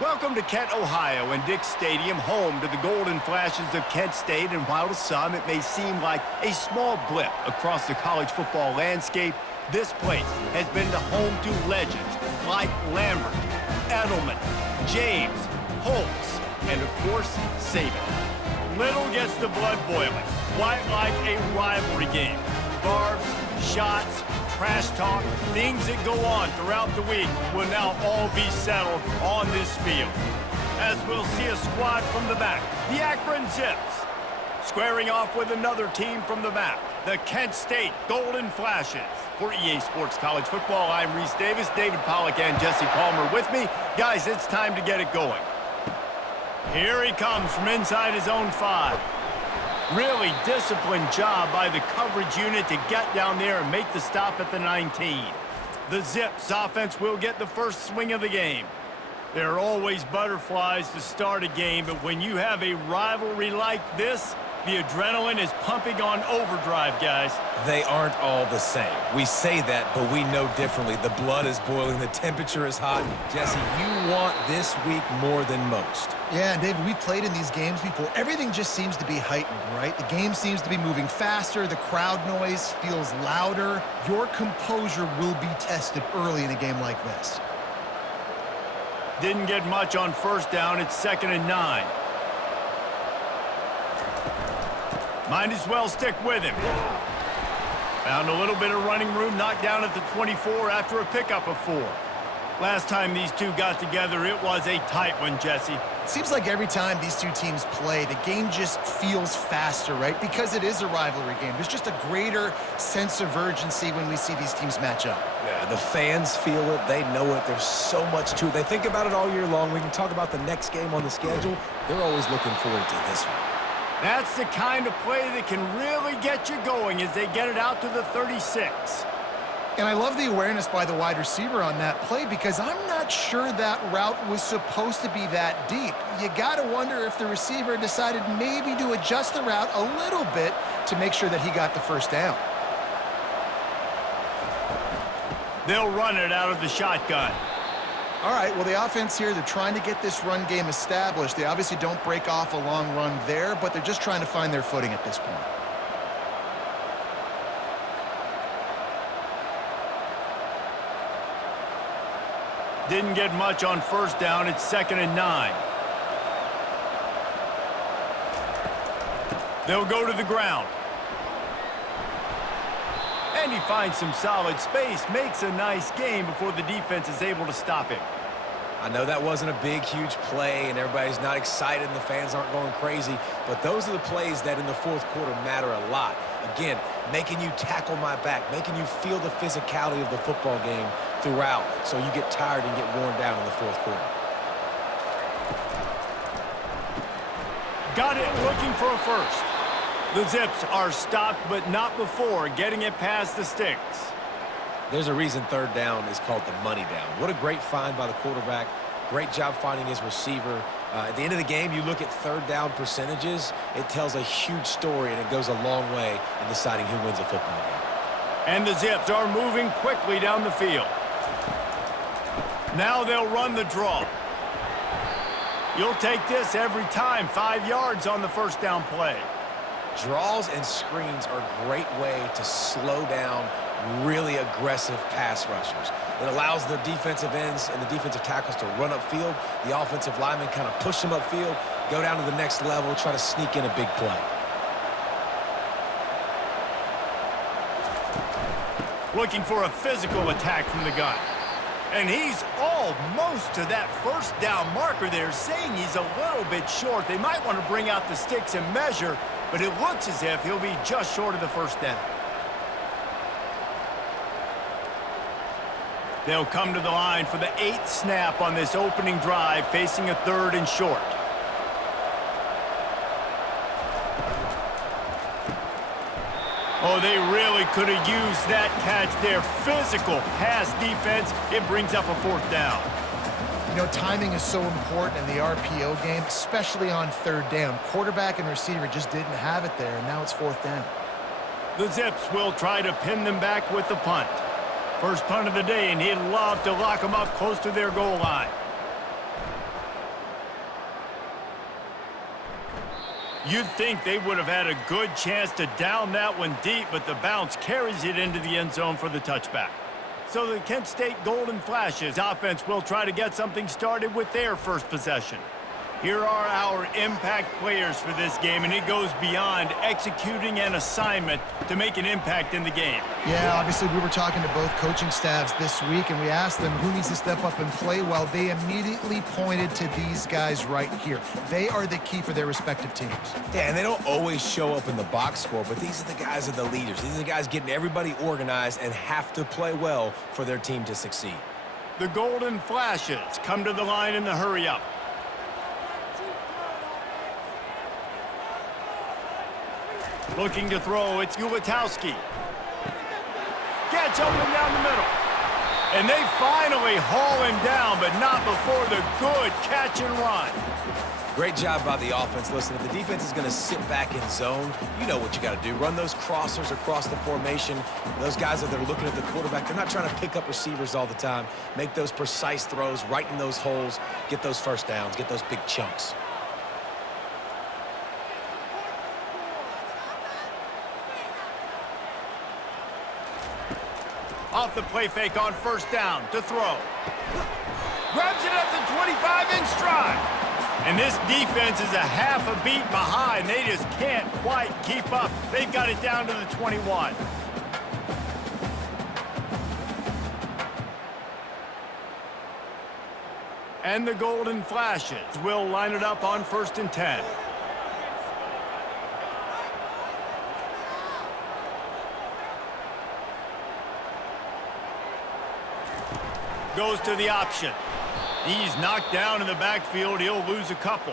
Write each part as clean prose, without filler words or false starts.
Welcome to Kent, Ohio, and Dick Stadium, home to the Golden Flashes of Kent State. And while to some it may seem like a small blip across the college football landscape, this place has been the home to legends like Lambert, Edelman, James, Holtz, and of course, Saban. Little gets the blood boiling, quite like a rivalry game. Barbs, shots, trash talk, things that go on throughout the week will now all be settled on this field. As we'll see a squad from the back, the Akron Zips. Squaring off with another team from the back, the Kent State Golden Flashes. For EA Sports College Football, I'm Reese Davis, David Pollack, and Jesse Palmer with me. Guys, it's time to get it going. Here he comes from inside his own 5. Really disciplined job by the coverage unit to get down there and make the stop at the 19. The Zips offense will get the first swing of the game. There are always butterflies to start a game, but when you have a rivalry like this, the adrenaline is pumping on overdrive, guys. They aren't all the same. We say that, but we know differently. The blood is boiling. The temperature is hot. Jesse, you want this week more than most. Yeah, and David, we played in these games before. Everything just seems to be heightened, right? The game seems to be moving faster. The crowd noise feels louder. Your composure will be tested early in a game like this. Didn't get much on first down. It's 2nd and 9. Might as well stick with him. Found a little bit of running room, knocked down at the 24 after a pickup of 4. Last time these two got together, it was a tight one, Jesse. It seems like every time these two teams play, the game just feels faster, right? Because it is a rivalry game. There's just a greater sense of urgency when we see these teams match up. Yeah, the fans feel it. They know it. There's so much to it. They think about it all year long. We can talk about the next game on the schedule. They're always looking forward to this one. That's the kind of play that can really get you going as they get it out to the 36. And I love the awareness by the wide receiver on that play because I'm not sure that route was supposed to be that deep. You got to wonder if the receiver decided maybe to adjust the route a little bit to make sure that he got the first down. They'll run it out of the shotgun. All right, well, the offense here, they're trying to get this run game established. They obviously don't break off a long run there, but they're just trying to find their footing at this point. Didn't get much on first down. It's 2nd and 9. They'll go to the ground. And he finds some solid space, makes a nice gain before the defense is able to stop him. I know that wasn't a big, huge play, and everybody's not excited, and the fans aren't going crazy, but those are the plays that in the fourth quarter matter a lot. Again, making you tackle my back, making you feel the physicality of the football game throughout, so you get tired and get worn down in the fourth quarter. Got it, looking for a first. The Zips are stopped, but not before getting it past the sticks. There's a reason third down is called the money down. What a great find by the quarterback. Great job finding his receiver. At the end of the game, you look at third down percentages. It tells a huge story, and it goes a long way in deciding who wins a football game. And the Zips are moving quickly down the field. Now they'll run the draw. You'll take this every time. 5 yards on the first down play. Draws and screens are a great way to slow down really aggressive pass rushers. It allows the defensive ends and the defensive tackles to run upfield. The offensive linemen kind of push them upfield, go down to the next level, try to sneak in a big play. Looking for a physical attack from the gun. And he's almost to that first down marker there, saying he's a little bit short. They might want to bring out the sticks and measure, but it looks as if he'll be just short of the first down. They'll come to the line for the 8th snap on this opening drive, facing a 3rd and short. Oh, they really could have used that catch there. Physical pass defense. It brings up a 4th down. You know, timing is so important in the RPO game, especially on 3rd down. Quarterback and receiver just didn't have it there, and now it's 4th down. The Zips will try to pin them back with the punt. First punt of the day, and he'd love to lock them up close to their goal line. You'd think they would have had a good chance to down that one deep, but the bounce carries it into the end zone for the touchback. So the Kent State Golden Flashes offense will try to get something started with their first possession. Here are our impact players for this game, and it goes beyond executing an assignment to make an impact in the game. Yeah, obviously we were talking to both coaching staffs this week, and we asked them who needs to step up and play well. They immediately pointed to these guys right here. They are the key for their respective teams. Yeah, and they don't always show up in the box score, but these are the guys that are the leaders. These are the guys getting everybody organized and have to play well for their team to succeed. The Golden Flashes come to the line in the hurry-up. Looking to throw, it's Ulatowski. Gets open down the middle. And they finally haul him down, but not before the good catch and run. Great job by the offense. Listen, if the defense is going to sit back in zone, you know what you got to do. Run those crossers across the formation. Those guys that are looking at the quarterback, they're not trying to pick up receivers all the time. Make those precise throws, right in those holes, get those first downs, get those big chunks. Off the play fake on first down to throw. Grabs it at the 25 in stride. And this defense is a half a beat behind. They just can't quite keep up. They've got it down to the 21. And the Golden Flashes will line it up on 1st and 10. Goes to the option. He's knocked down in the backfield. He'll lose a couple.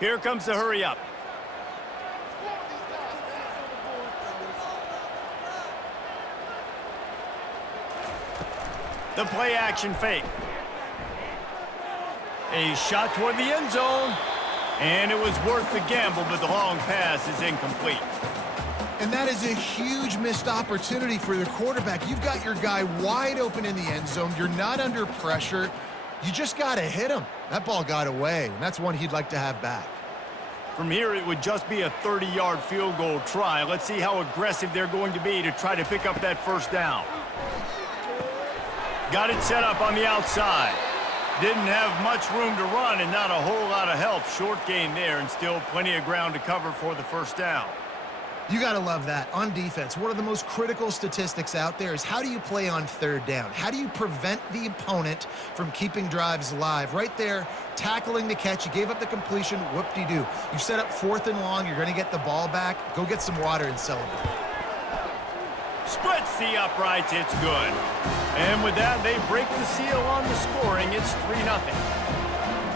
Here comes the hurry up. The play action fake. A shot toward the end zone, and it was worth the gamble, but the long pass is incomplete. And that is a huge missed opportunity for the quarterback. You've got your guy wide open in the end zone. You're not under pressure. You just got to hit him. That ball got away, and that's one he'd like to have back. From here, it would just be a 30-yard field goal try. Let's see how aggressive they're going to be to try to pick up that first down. Got it set up on the outside. Didn't have much room to run and not a whole lot of help. Short gain there and still plenty of ground to cover for the first down. You got to love that. On defense, one of the most critical statistics out there is how do you play on 3rd down? How do you prevent the opponent from keeping drives alive? Right there, tackling the catch. You gave up the completion. Whoop-de-doo. You set up 4th and long. You're going to get the ball back. Go get some water and celebrate. Splits the uprights. It's good. And with that, they break the seal on the scoring. It's 3-0.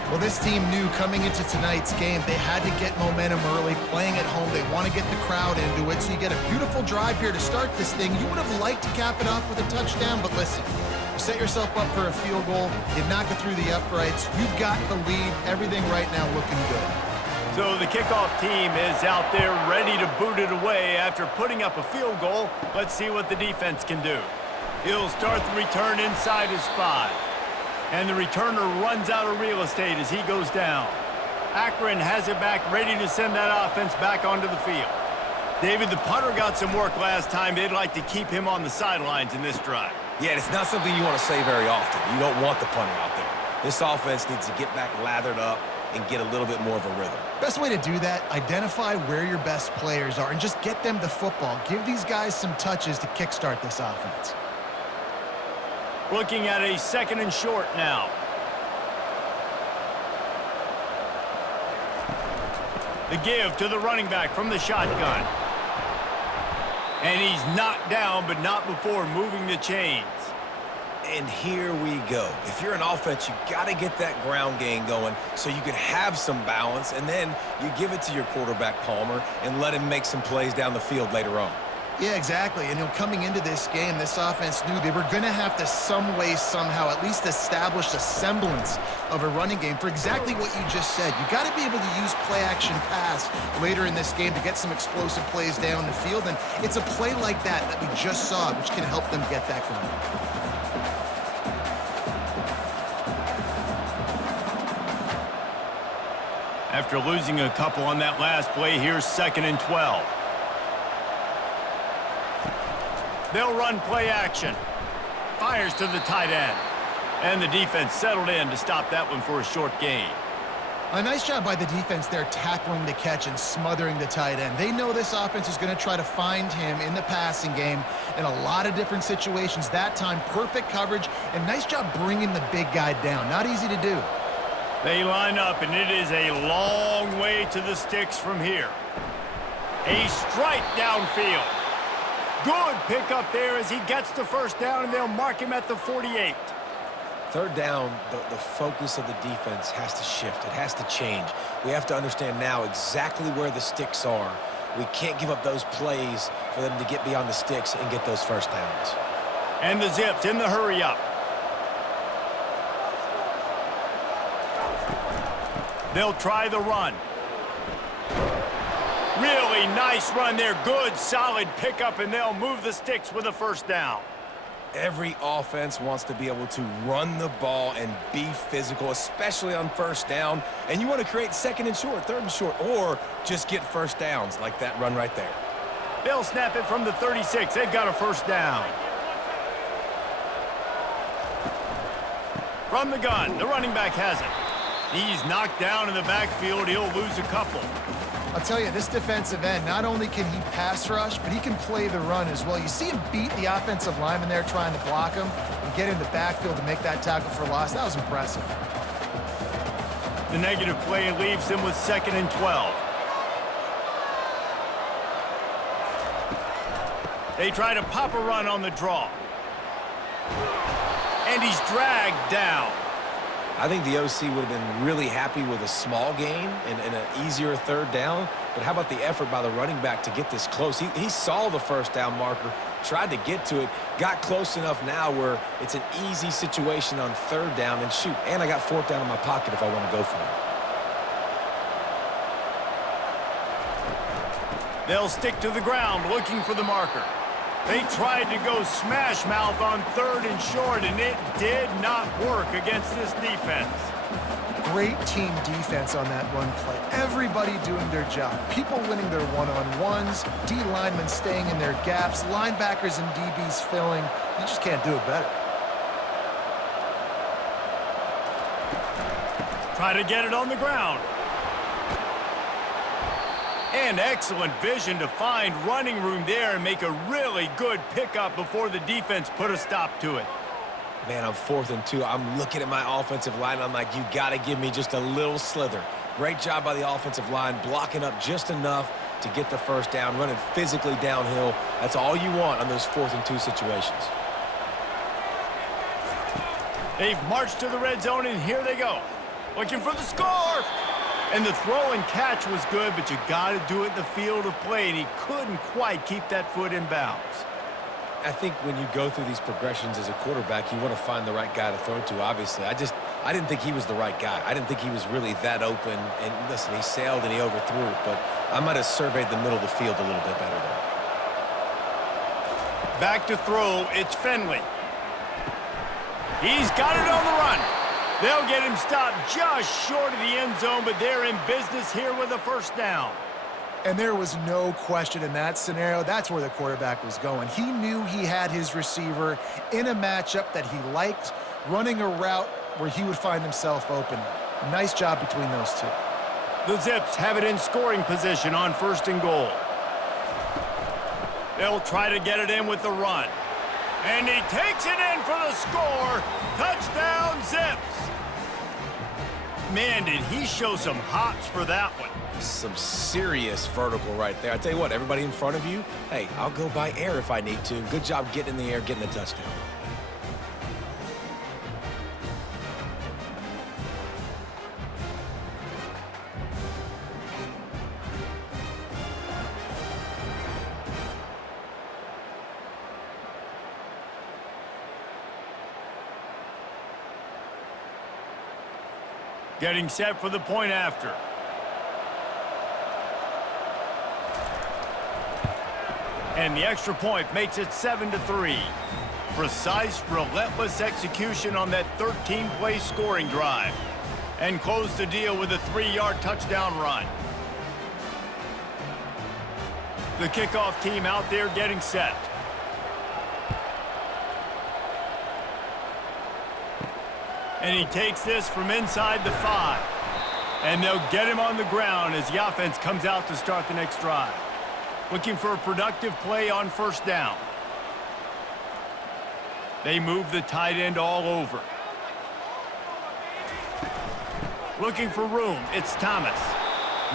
Well, this team knew coming into tonight's game they had to get momentum early, playing at home. They want to get the crowd into it, so you get a beautiful drive here to start this thing. You would have liked to cap it off with a touchdown, but listen, you set yourself up for a field goal. You knock it through the uprights. You've got the lead. Everything right now looking good. So the kickoff team is out there ready to boot it away after putting up a field goal. Let's see what the defense can do. He'll start the return inside his 5. And the returner runs out of real estate as he goes down. Akron has it back, ready to send that offense back onto the field. David, the punter got some work last time. They'd like to keep him on the sidelines in this drive. Yeah, it's not something you want to say very often. You don't want the punter out there. This offense needs to get back lathered up and get a little bit more of a rhythm. Best way to do that, identify where your best players are and just get them the football. Give these guys some touches to kickstart this offense. Looking at a 2nd and short now. The give to the running back from the shotgun. And he's knocked down, but not before moving the chains. And here we go. If you're an offense, you got to get that ground game going so you can have some balance, and then you give it to your quarterback, Palmer, and let him make some plays down the field later on. Yeah, exactly. And coming into this game, this offense knew they were going to have to some way, somehow, at least establish a semblance of a running game for exactly what you just said. You got to be able to use play-action pass later in this game to get some explosive plays down the field. And it's a play like that we just saw, which can help them get that going. After losing a couple on that last play, here's 2nd and 12. They'll run play action. Fires to the tight end. And the defense settled in to stop that one for a short gain. A nice job by the defense there tackling the catch and smothering the tight end. They know this offense is going to try to find him in the passing game in a lot of different situations. That time, perfect coverage, and nice job bringing the big guy down. Not easy to do. They line up, and it is a long way to the sticks from here. A strike downfield. Good pickup there as he gets the first down, and they'll mark him at the 48. Third down, the focus of the defense has to shift. It has to change. We have to understand now exactly where the sticks are. We can't give up those plays for them to get beyond the sticks and get those first downs. And the Zips in the hurry up. They'll try the run. Really nice run there. Good, solid pickup, and they'll move the sticks with a first down. Every offense wants to be able to run the ball and be physical, especially on first down. And you want to create 2nd and short, 3rd and short, or just get first downs like that run right there. They'll snap it from the 36. They've got a first down. From the gun, the running back has it. He's knocked down in the backfield. He'll lose a couple. I'll tell you, this defensive end, not only can he pass rush, but he can play the run as well. You see him beat the offensive lineman there trying to block him and get in the backfield to make that tackle for loss. That was impressive. The negative play leaves them with 2nd and 12. They try to pop a run on the draw. And he's dragged down. I think the OC would have been really happy with a small gain and an easier 3rd down. But how about the effort by the running back to get this close? He saw the first down marker, tried to get to it, got close enough now where it's an easy situation on 3rd down. And shoot, and I got 4th down in my pocket if I want to go for it. They'll stick to the ground looking for the marker. They tried to go smash mouth on 3rd and short, and it did not work against this defense. Great team defense on that run play. Everybody doing their job. People winning their one-on-ones, D linemen staying in their gaps, linebackers and DBs filling. You just can't do it better. Try to get it on the ground. And excellent vision to find running room there and make a really good pickup before the defense put a stop to it. Man, I'm 4th and 2. I'm looking at my offensive line. I'm like, you got to give me just a little slither. Great job by the offensive line, blocking up just enough to get the first down, running physically downhill. That's all you want on those 4th and 2 situations. They've marched to the red zone, and here they go. Looking for the score. And the throw and catch was good, but you got to do it in the field of play, and he couldn't quite keep that foot in bounds. I think when you go through these progressions as a quarterback, you want to find the right guy to throw to, obviously. I didn't think he was the right guy. I didn't think he was really that open. And listen, he sailed and he overthrew it, but I might have surveyed the middle of the field a little bit better there. Back to throw, it's Finley. He's got it on the run. They'll get him stopped just short of the end zone, but they're in business here with a first down. And there was no question in that scenario. That's where the quarterback was going. He knew he had his receiver in a matchup that he liked, running a route where he would find himself open. Nice job between those two. The Zips have it in scoring position on 1st and goal. They'll try to get it in with the run. And he takes it in for the score. Touchdown, Zips. Man, did he show some hops for that one. Some serious vertical right there. I tell you what, everybody in front of you, hey, I'll go by air if I need to. Good job getting in the air, getting a touchdown. Getting set for the point after. And the extra point makes it 7-3. Precise, relentless execution on that 13-play scoring drive. And close the deal with a 3-yard touchdown run. The kickoff team out there getting set. And he takes this from inside the 5. And they'll get him on the ground as the offense comes out to start the next drive. Looking for a productive play on first down. They move the tight end all over. Looking for room, it's Thomas.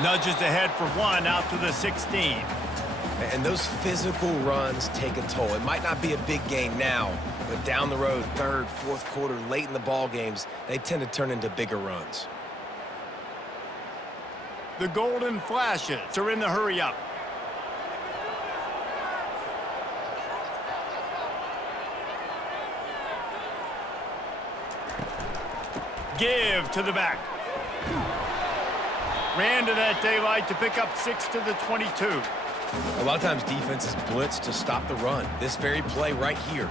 Nudges ahead for 1 out to the 16. And those physical runs take a toll. It might not be a big game now, but down the road, third, fourth quarter, late in the ball games, they tend to turn into bigger runs. The Golden Flashes are in the hurry-up. Give to the back. Ran to that daylight to pick up 6 to the 22. A lot of times defenses blitz to stop the run. This very play right here,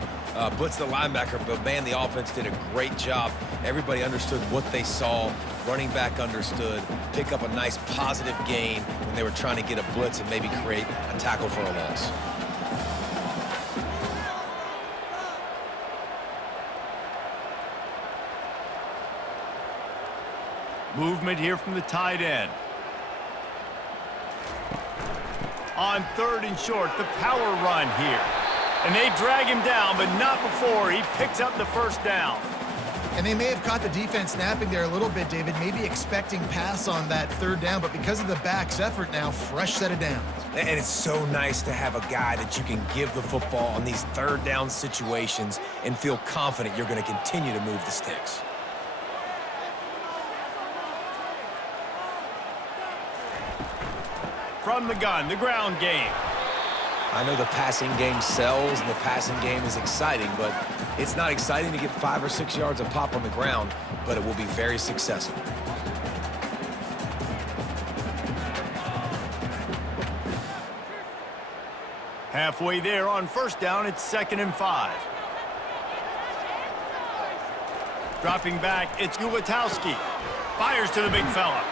blitz the linebacker, but man, the offense did a great job. Everybody understood what they saw. Running back understood. Pick up a nice positive gain when they were trying to get a blitz and maybe create a tackle for a loss. Movement here from the tight end. On 3rd and short, the power run here. And they drag him down, but not before he picks up the first down. And they may have caught the defense napping there a little bit, David, maybe expecting pass on that 3rd down, but because of the back's effort now, fresh set of downs. And it's so nice to have a guy that you can give the football on these 3rd down situations and feel confident you're going to continue to move the sticks. From the gun, the ground game. I know the passing game sells and the passing game is exciting, but it's not exciting to get 5 or 6 yards of pop on the ground, but it will be very successful. Halfway there on first down, it's 2nd and 5. Dropping back, it's Ulatowski. Fires to the big fella.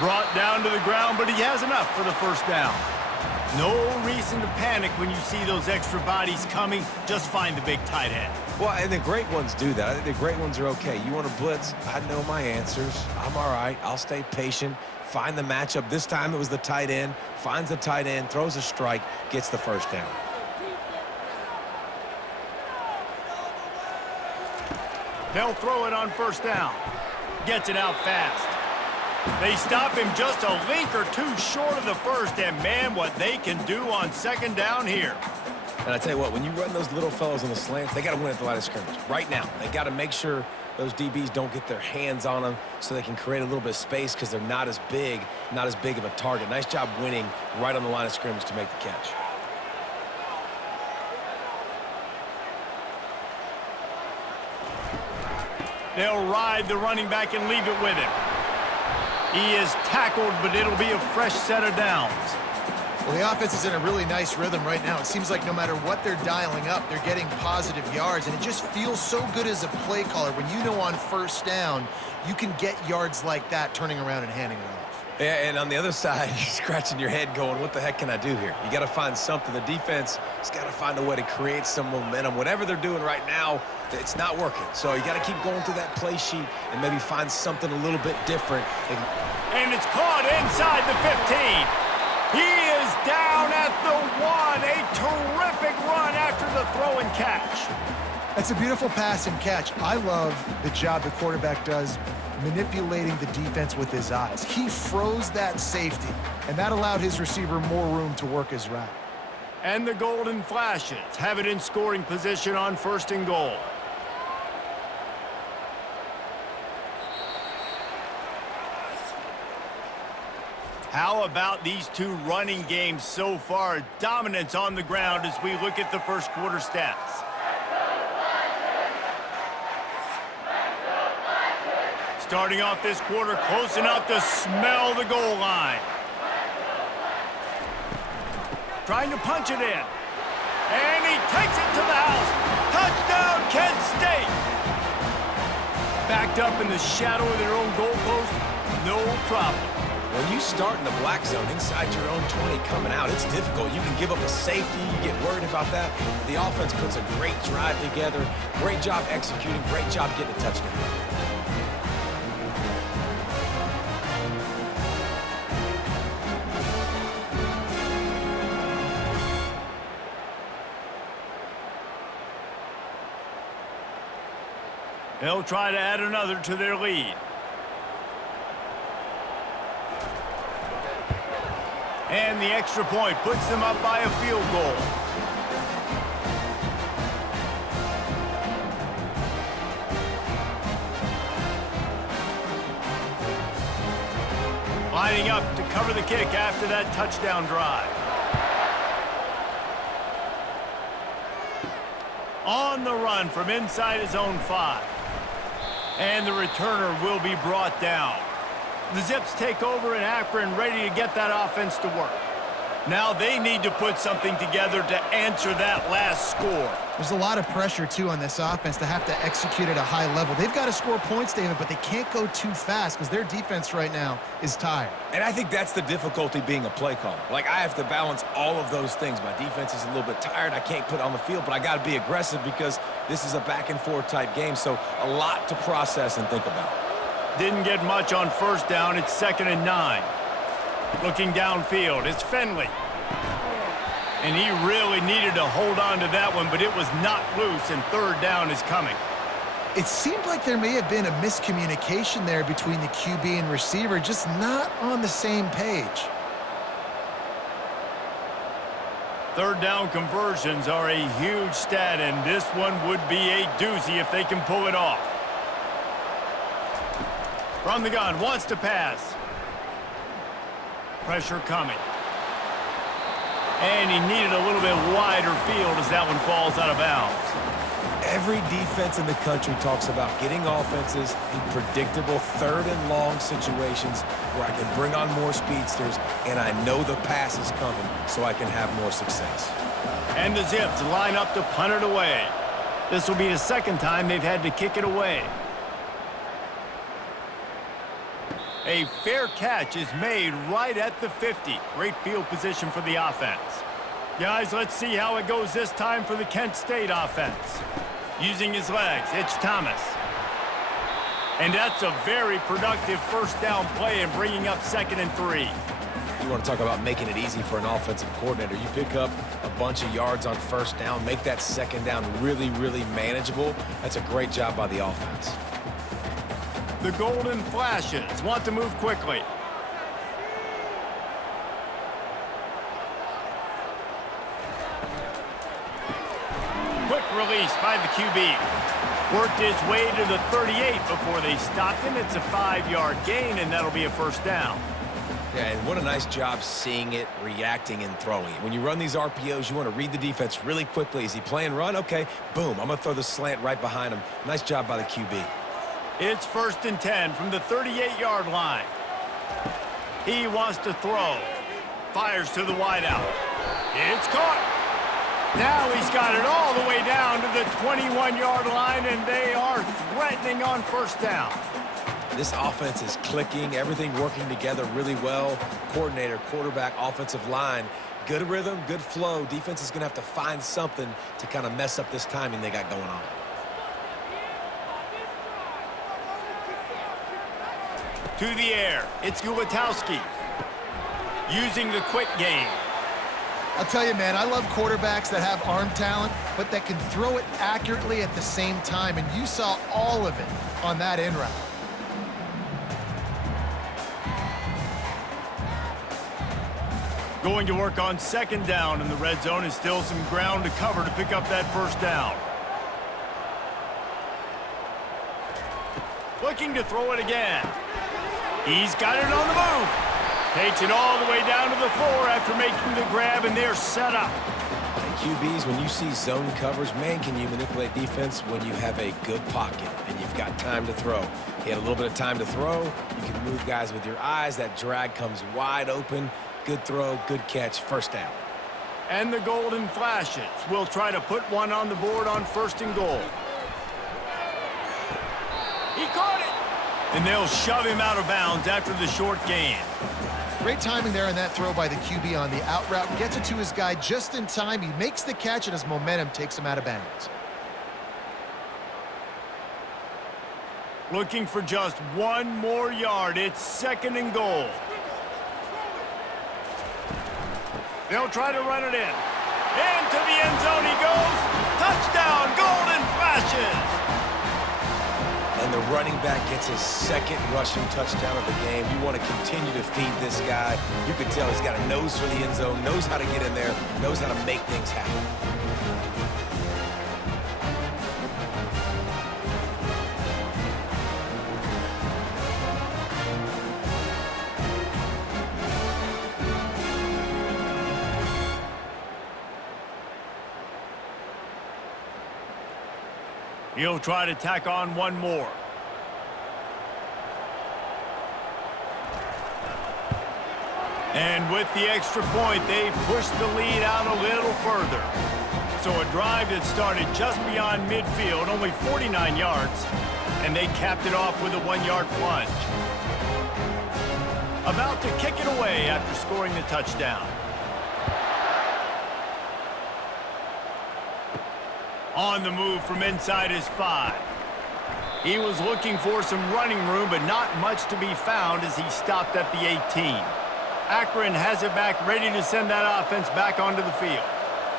Brought down to the ground, but he has enough for the first down. No reason to panic when you see those extra bodies coming. Just find the big tight end. Well, and the great ones do that. I think the great ones are okay. You want to blitz? I know my answers. I'm all right. I'll stay patient. Find the matchup. This time it was the tight end. Finds the tight end, throws a strike, gets the first down. They'll throw it on first down. Gets it out fast. They stop him just a link or two short of the first, and man, what they can do on 2nd down here. And I tell you what, when you run those little fellows on the slants, they got to win at the line of scrimmage. Right now, they got to make sure those DBs don't get their hands on them so they can create a little bit of space because they're not as big of a target. Nice job winning right on the line of scrimmage to make the catch. They'll ride the running back and leave it with him. He is tackled, but it'll be a fresh set of downs. Well, the offense is in a really nice rhythm right now. It seems like no matter what they're dialing up, they're getting positive yards, and it just feels so good as a play caller when you know on first down you can get yards like that turning around and handing it off. Yeah, and on the other side, you're scratching your head going, what the heck can I do here? You got to find something. The defense has got to find a way to create some momentum. Whatever they're doing right now, it's not working. So you got to keep going through that play sheet and maybe find something a little bit different. And it's caught inside the 15. He is down at the 1. A terrific run after the throw and catch. That's a beautiful pass and catch. I love the job the quarterback does manipulating the defense with his eyes. He froze that safety, and that allowed his receiver more room to work his route. And the Golden Flashes have it in scoring position on 1st and goal. How about these two running games so far? Dominance on the ground as we look at the first quarter stats. Starting off this quarter close enough to smell the goal line. Trying to punch it in. And he takes it to the house. Touchdown, Kent State. Backed up in the shadow of their own goalpost, no problem. When you start in the black zone inside your own 20 coming out, it's difficult. You can give up a safety. You get worried about that. The offense puts a great drive together. Great job executing. Great job getting a touchdown. They'll try to add another to their lead. And the extra point puts them up by a field goal. Lining up to cover the kick after that touchdown drive. On the run from inside his own 5. And the returner will be brought down. The Zips take over in Akron, ready to get that offense to work. Now they need to put something together to answer that last score. There's a lot of pressure, too, on this offense to have to execute at a high level. They've got to score points, David, but they can't go too fast because their defense right now is tired. And I think that's the difficulty being a play caller. Like, I have to balance all of those things. My defense is a little bit tired. I can't put it on the field, but I got to be aggressive because this is a back-and-forth type game, so a lot to process and think about. Didn't get much on first down. It's 2nd and 9. Looking downfield, it's Finley. And he really needed to hold on to that one, but it was not loose, and 3rd down is coming. It seemed like there may have been a miscommunication there between the QB and receiver, just not on the same page. 3rd down conversions are a huge stat, and this one would be a doozy if they can pull it off. From the gun, wants to pass. Pressure coming. And he needed a little bit wider field as that one falls out of bounds. Every defense in the country talks about getting offenses in predictable 3rd and long situations where I can bring on more speedsters and I know the pass is coming so I can have more success. And the Zips line up to punt it away. This will be the 2nd time they've had to kick it away. A fair catch is made right at the 50. Great field position for the offense. Guys, let's see how it goes this time for the Kent State offense. Using his legs, it's Thomas. And that's a very productive 1st down play and bringing up 2nd and 3. You want to talk about making it easy for an offensive coordinator. You pick up a bunch of yards on 1st down, make that 2nd down really, really manageable. That's a great job by the offense. The Golden Flashes want to move quickly. Quick release by the QB. Worked his way to the 38 before they stopped him. It's a 5-yard gain, and that'll be a 1st down. Yeah, and what a nice job seeing it, reacting, and throwing it. When you run these RPOs, you want to read the defense really quickly. Is he playing run? Okay, boom, I'm going to throw the slant right behind him. Nice job by the QB. It's 1st and 10 from the 38-yard line. He wants to throw. Fires to the wideout. It's caught. Now he's got it all the way down to the 21-yard line, and they are threatening on 1st down. This offense is clicking, everything working together really well. Coordinator, quarterback, offensive line. Good rhythm, good flow. Defense is going to have to find something to kind of mess up this timing they got going on. To the air, it's Gulatowski. Using the quick game. I'll tell you, man, I love quarterbacks that have arm talent, but that can throw it accurately at the same time, and you saw all of it on that in route. Going to work on 2nd down in the red zone, and still some ground to cover to pick up that 1st down. Looking to throw it again. He's got it on the move. Takes it all the way down to the 4 after making the grab, and they're set up. QBs, when you see zone coverage, man, can you manipulate defense when you have a good pocket and you've got time to throw. He had a little bit of time to throw. You can move guys with your eyes. That drag comes wide open. Good throw, good catch, first down. And the Golden Flashes will try to put one on the board on 1st and goal. He caught it! And they'll shove him out of bounds after the short gain. Great timing there on that throw by the QB on the out route. Gets it to his guy just in time. He makes the catch, and his momentum takes him out of bounds. Looking for just one more yard. It's 2nd and goal. They'll try to run it in. Into the end zone he goes. Touchdown, Golden Flashes! And the running back gets his 2nd rushing touchdown of the game. You want to continue to feed this guy. You can tell he's got a nose for the end zone, knows how to get in there, knows how to make things happen. He'll try to tack on one more. And with the extra point, they push the lead out a little further. So a drive that started just beyond midfield, only 49 yards, and they capped it off with a 1-yard plunge. About to kick it away after scoring the touchdown. On the move from inside his 5. He was looking for some running room, but not much to be found as he stopped at the 18. Akron has it back, ready to send that offense back onto the field.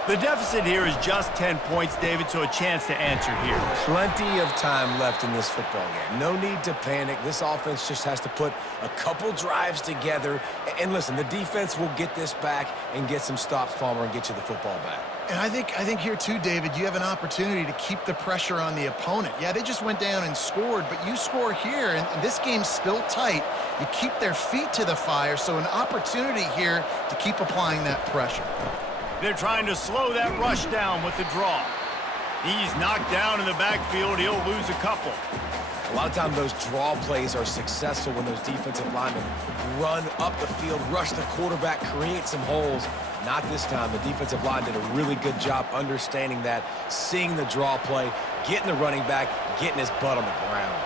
The deficit here is just 10 points, David, so a chance to answer here. Plenty of time left in this football game. No need to panic. This offense just has to put a couple drives together. And listen, the defense will get this back and get some stops, Palmer, and get you the football back. And I think here too, David, you have an opportunity to keep the pressure on the opponent. Yeah, they just went down and scored, but you score here, and this game's still tight. You keep their feet to the fire, so an opportunity here to keep applying that pressure. They're trying to slow that rush down with the draw. He's knocked down in the backfield. He'll lose a couple. A lot of times those draw plays are successful when those defensive linemen run up the field, rush the quarterback, create some holes. Not this time. The defensive line did a really good job understanding that, seeing the draw play, getting the running back, getting his butt on the ground.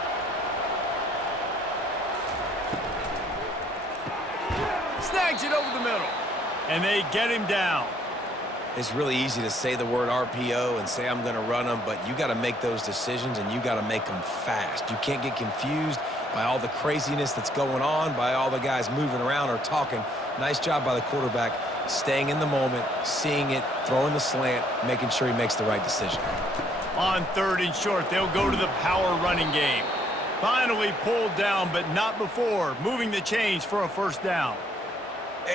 Snags it over the middle, and they get him down. It's really easy to say the word RPO and say I'm going to run them, but you got to make those decisions, and you got to make them fast. You can't get confused by all the craziness that's going on, by all the guys moving around or talking. Nice job by the quarterback, staying in the moment, seeing it, throwing the slant, making sure he makes the right decision. On 3rd and short, they'll go to the power running game. Finally pulled down, but not before moving the chains for a 1st down.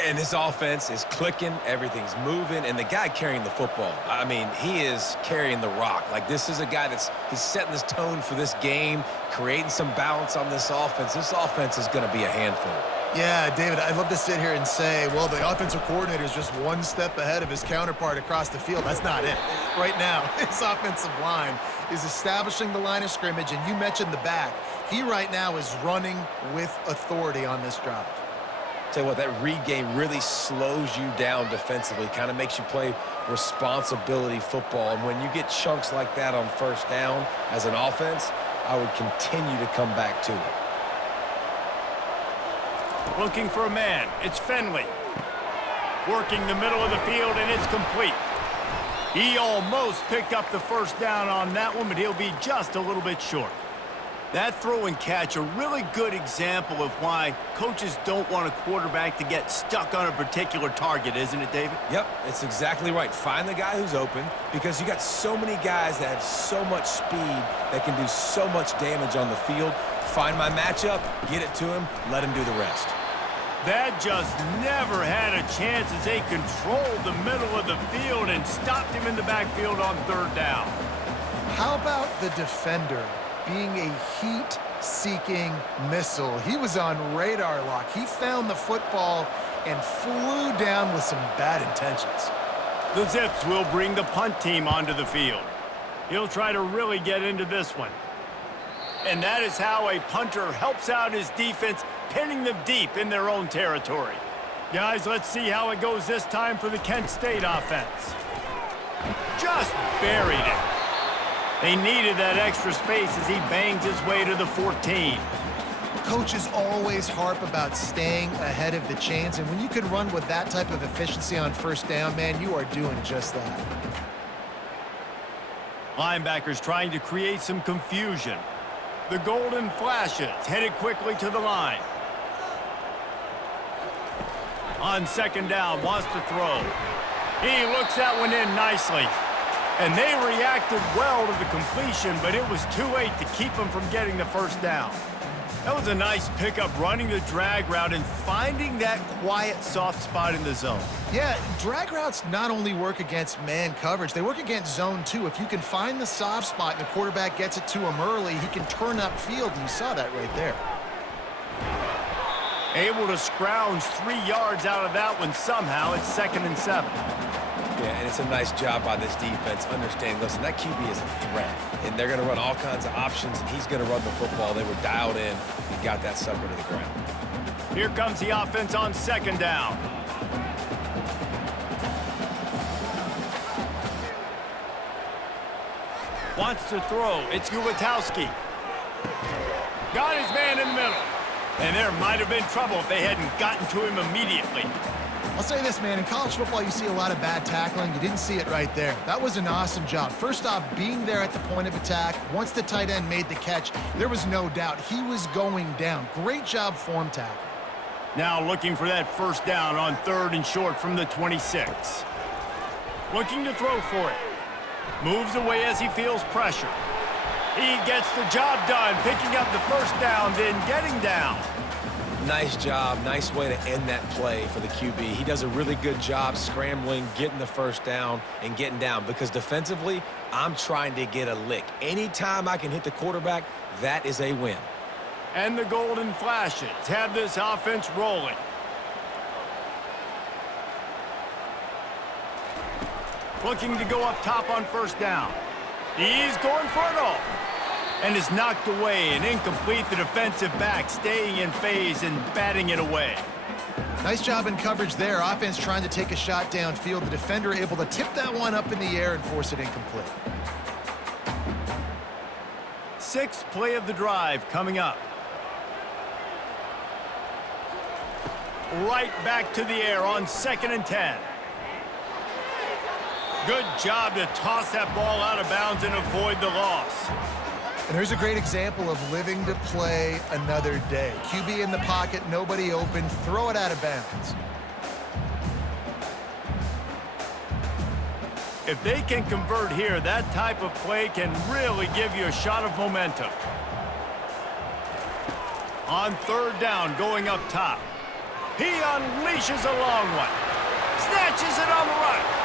And this offense is clicking, everything's moving, and the guy carrying the football, I mean, he is carrying the rock. Like, this is a guy he's setting this tone for this game, creating some balance on this offense. This offense is going to be a handful. Yeah, David, I'd love to sit here and say, well, the offensive coordinator is just one step ahead of his counterpart across the field. That's not it. Right now, his offensive line is establishing the line of scrimmage, and you mentioned the back. He right now is running with authority on this drive. Tell you what, that read game really slows you down defensively, kind of makes you play responsibility football. And when you get chunks like that on 1st down as an offense, I would continue to come back to it. Looking for a man. It's Finley. Working the middle of the field, and it's complete. He almost picked up the 1st down on that one, but he'll be just a little bit short. That throw and catch, a really good example of why coaches don't want a quarterback to get stuck on a particular target, isn't it, David? Yep, it's exactly right. Find the guy who's open, because you got so many guys that have so much speed that can do so much damage on the field. Find my matchup, get it to him, let him do the rest. That just never had a chance as they controlled the middle of the field and stopped him in the backfield on 3rd down. How about the defender being a heat-seeking missile? He was on radar lock. He found the football and flew down with some bad intentions. The Zips will bring the punt team onto the field. He'll try to really get into this one. And that is how a punter helps out his defense, pinning them deep in their own territory. Guys, let's see how it goes this time for the Kent State offense. Just buried it. They needed that extra space as he bangs his way to the 14. Coaches always harp about staying ahead of the chains, and when you can run with that type of efficiency on first down, man, you are doing just that. Linebackers trying to create some confusion. The Golden Flashes headed quickly to the line. On second down, wants to throw. He looks that one in nicely. And they reacted well to the completion, but it was too late to keep them from getting the first down. That was a nice pickup, running the drag route and finding that quiet, soft spot in the zone. Yeah, drag routes not only work against man coverage, they work against zone too. If you can find the soft spot and the quarterback gets it to him early, he can turn upfield, and you saw that right there. Able to scrounge 3 yards out of that one somehow. It's 2nd and 7. Yeah, and it's a nice job by this defense. Understand, listen, that QB is a threat, and they're going to run all kinds of options, and he's going to run the football. They were dialed in and got that sucker to the ground. Here comes the offense on second down. Wants to throw. It's Ulatowski. Got his man in the middle. And there might have been trouble if they hadn't gotten to him immediately. I'll say this, man, in college football, you see a lot of bad tackling. You didn't see it right there. That was an awesome job. First off, being there at the point of attack. Once the tight end made the catch, there was no doubt he was going down. Great job form tackle. Now looking for that first down on 3rd and short from the 26. Looking to throw for it. Moves away as he feels pressure. He gets the job done, picking up the first down, then getting down. Nice job. Nice way to end that play for the QB. He does a really good job scrambling, getting the first down, and getting down. Because defensively, I'm trying to get a lick. Anytime I can hit the quarterback, that is a win. And the Golden Flashes have this offense rolling. Looking to go up top on first down. He's going for it all. And is knocked away and incomplete. The defensive back staying in phase and batting it away. Nice job in coverage there. Offense trying to take a shot downfield. The defender able to tip that one up in the air and force it incomplete. 6th play of the drive coming up. Right back to the air on 2nd and 10. Good job to toss that ball out of bounds and avoid the loss. And here's a great example of living to play another day. QB in the pocket, nobody open, throw it out of bounds. If they can convert here, that type of play can really give you a shot of momentum. On 3rd down, going up top. He unleashes a long one. Snatches it on the right.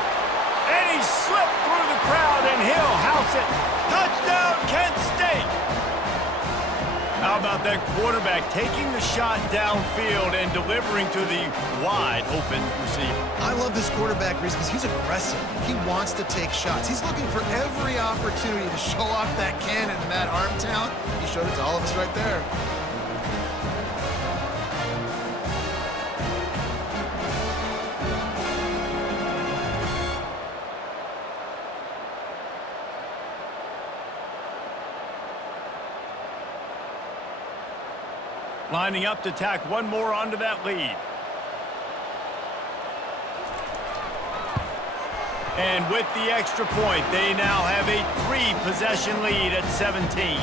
And he slipped through the crowd, and he'll house it. Touchdown, Kent State! How about that quarterback taking the shot downfield and delivering to the wide-open receiver? I love this quarterback, Reese, because he's aggressive. He wants to take shots. He's looking for every opportunity to show off that cannon and that arm talent. He showed it to all of us right there. Lining up to tack one more onto that lead. And with the extra point, they now have a 3-possession lead at 17.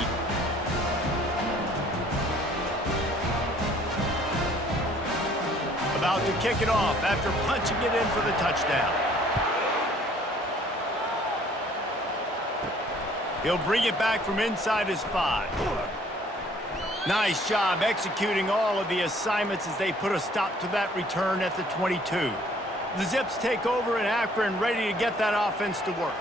About to kick it off after punching it in for the touchdown. He'll bring it back from inside his 5. Nice job executing all of the assignments as they put a stop to that return at the 22. The Zips take over in Akron, ready to get that offense to work.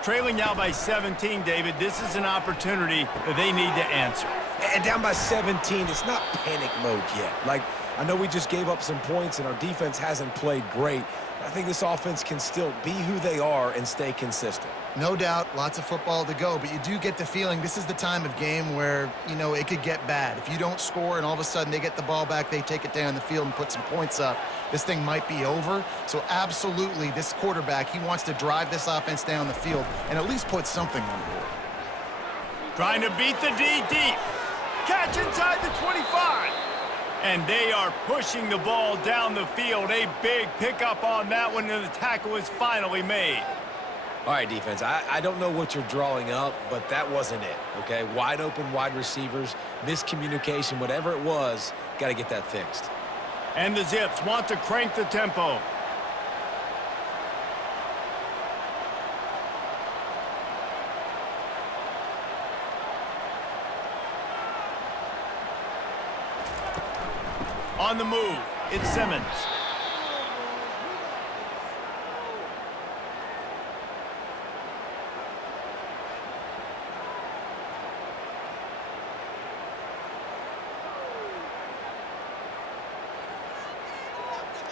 Trailing now by 17, David, this is an opportunity that they need to answer. And down by 17, it's not panic mode yet. Like, I know we just gave up some points and our defense hasn't played great. I think this offense can still be who they are and stay consistent. No doubt, lots of football to go, but you do get the feeling this is the time of game where, you know, it could get bad. If you don't score and all of a sudden they get the ball back, they take it down the field and put some points up, this thing might be over. So absolutely, this quarterback, he wants to drive this offense down the field and at least put something on the board. Trying to beat the D deep. Catch inside the 25. And they are pushing the ball down the field. A big pickup on that one, and the tackle is finally made. All right, defense, I don't know what you're drawing up, but that wasn't it, okay? Wide open wide receivers, miscommunication, whatever it was, got to get that fixed. And the Zips want to crank the tempo. On the move, it's Simmons.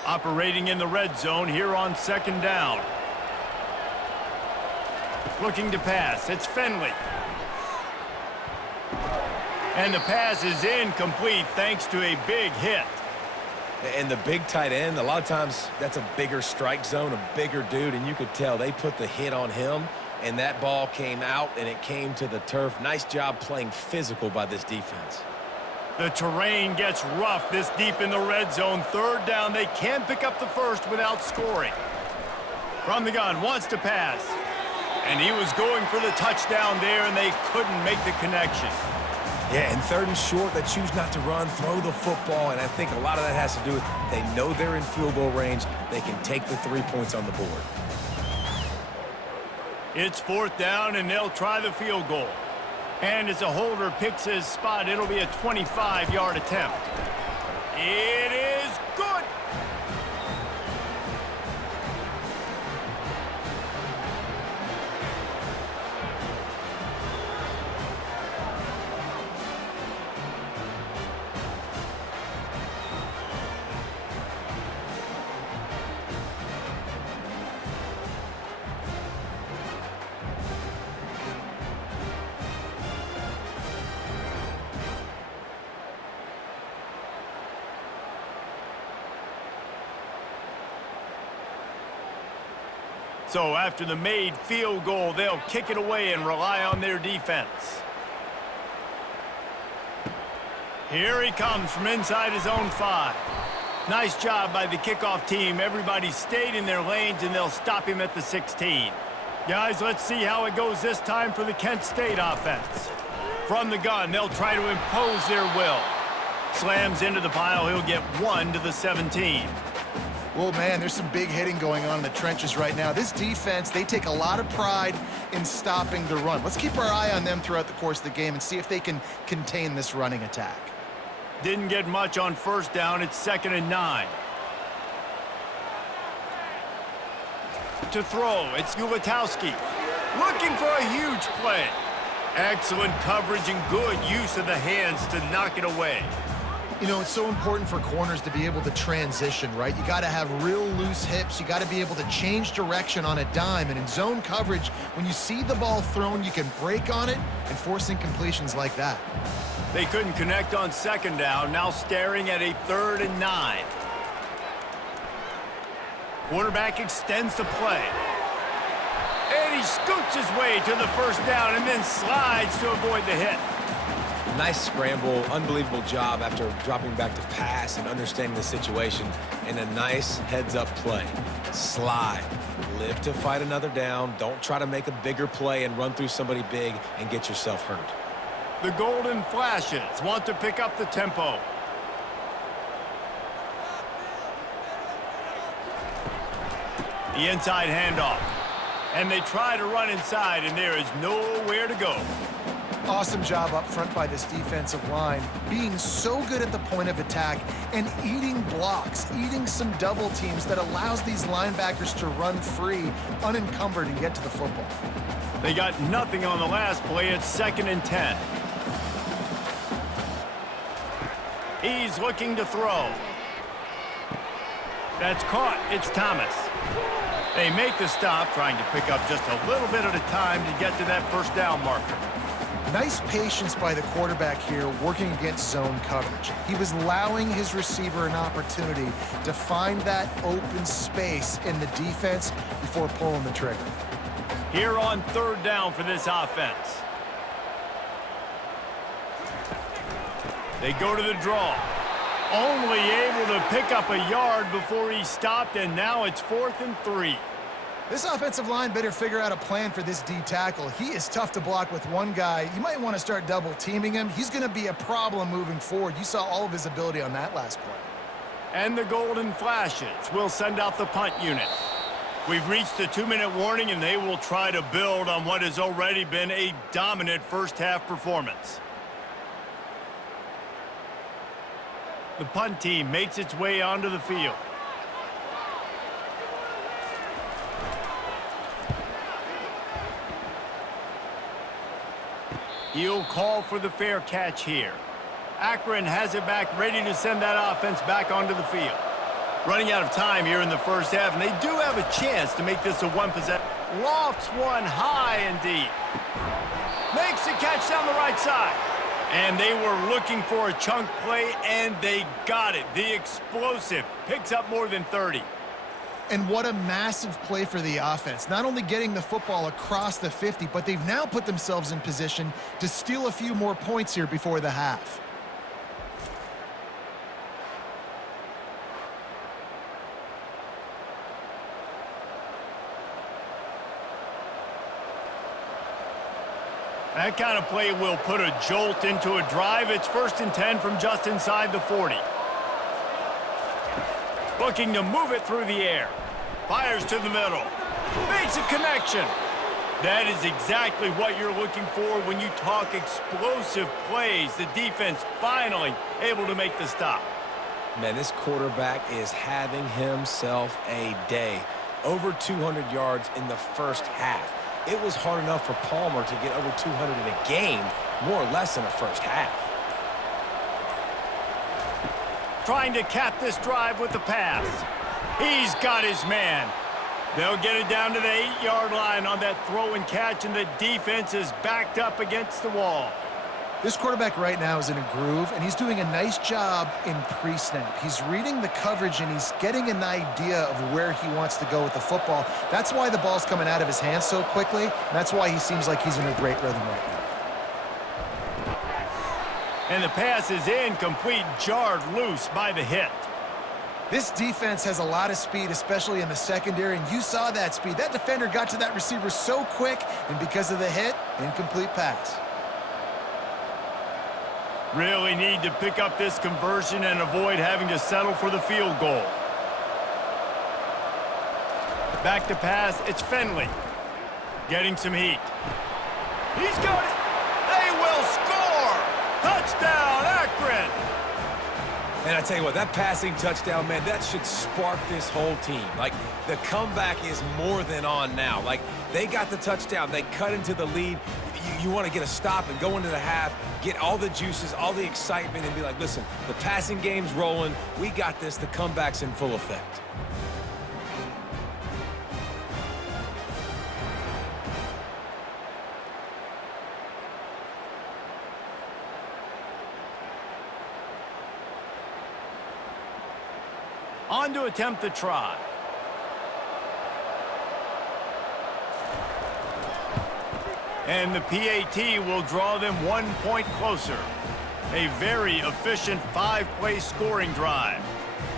Operating in the red zone here on second down. Looking to pass, it's Finley. And the pass is incomplete thanks to a big hit. And the big tight end, a lot of times that's a bigger strike zone, a bigger dude, and you could tell they put the hit on him, and that ball came out, and it came to the turf. Nice job playing physical by this defense. The terrain gets rough this deep in the red zone. Third down, they can't pick up the first without scoring. From the gun, wants to pass. And he was going for the touchdown there, and they couldn't make the connection. Yeah, and third and short, they choose not to run, throw the football, and I think a lot of that has to do with they know they're in field goal range. They can take the 3 points on the board. It's fourth down, and they'll try the field goal. And as a holder picks his spot, it'll be a 25-yard attempt. It is good. So after the made field goal, they'll kick it away and rely on their defense. Here he comes from inside his own 5. Nice job by the kickoff team. Everybody stayed in their lanes, and they'll stop him at the 16. Guys, let's see how it goes this time for the Kent State offense. From the gun, they'll try to impose their will. Slams into the pile. He'll get 1 to the 17. Well, man, there's some big hitting going on in the trenches right now. This defense, they take a lot of pride in stopping the run. Let's keep our eye on them throughout the course of the game and see if they can contain this running attack. Didn't get much on first down. It's 2nd and 9. To throw, it's Ulatowski. Looking for a huge play. Excellent coverage and good use of the hands to knock it away. You know, it's so important for corners to be able to transition, right? You got to have real loose hips. You got to be able to change direction on a dime. And in zone coverage, when you see the ball thrown, you can break on it and force incompletions like that. They couldn't connect on second down. Now staring at a 3rd and 9. Quarterback extends the play. And he scoots his way to the first down and then slides to avoid the hit. Nice scramble, unbelievable job after dropping back to pass and understanding the situation, and a nice heads-up play. Slide, live to fight another down, don't try to make a bigger play and run through somebody big and get yourself hurt. The Golden Flashes want to pick up the tempo. The inside handoff. And they try to run inside, and there is nowhere to go. Awesome job up front by this defensive line, being so good at the point of attack and eating blocks, eating some double teams that allows these linebackers to run free, unencumbered, and get to the football. They got nothing on the last play. It's 2nd and 10. He's looking to throw. That's caught. It's Thomas. They make the stop, trying to pick up just a little bit at a time to get to that first down marker. Nice patience by the quarterback here, working against zone coverage. He was allowing his receiver an opportunity to find that open space in the defense before pulling the trigger. Here on third down for this offense. They go to the draw. Only able to pick up a yard before he stopped, and now it's 4th and 3. This offensive line better figure out a plan for this D tackle. He is tough to block with one guy. You might want to start double teaming him. He's going to be a problem moving forward. You saw all of his ability on that last play. And the Golden Flashes will send out the punt unit. We've reached the 2-minute warning, and they will try to build on what has already been a dominant first-half performance. The punt team makes its way onto the field. He'll call for the fair catch here. Akron has it back, ready to send that offense back onto the field. Running out of time here in the first half, and they do have a chance to make this a one-possession. Lofts one high and deep. Makes the catch down the right side. And they were looking for a chunk play, and they got it. The explosive picks up more than 30. And what a massive play for the offense. Not only getting the football across the 50, but they've now put themselves in position to steal a few more points here before the half. That kind of play will put a jolt into a drive. It's 1st and 10 from just inside the 40. Looking to move it through the air. Fires to the middle. Makes a connection. That is exactly what you're looking for when you talk explosive plays. The defense finally able to make the stop. Man, this quarterback is having himself a day. Over 200 yards in the first half. It was hard enough for Palmer to get over 200 in a game, more or less in the first half. Trying to cap this drive with the pass. He's got his man. They'll get it down to the 8-yard line on that throw and catch, and the defense is backed up against the wall. This quarterback right now is in a groove, and he's doing a nice job in pre-snap. He's reading the coverage, and he's getting an idea of where he wants to go with the football. That's why the ball's coming out of his hands so quickly, and that's why he seems like he's in a great rhythm right now. And the pass is incomplete, jarred loose by the hit. This defense has a lot of speed, especially in the secondary, and you saw that speed. That defender got to that receiver so quick, and because of the hit, incomplete pass. Really need to pick up this conversion and avoid having to settle for the field goal. Back to pass, it's Finley. Getting some heat. He's got it. They will score. Touchdown, Akron. And I tell you what, that passing touchdown, man, that should spark this whole team. Like, the comeback is more than on now. Like, they got the touchdown. They cut into the lead. You want to get a stop and go into the half, get all the juices, all the excitement, and be like, listen, the passing game's rolling. We got this. The comeback's in full effect. On to attempt the try. And the PAT will draw them 1 point closer. A very efficient 5-play scoring drive.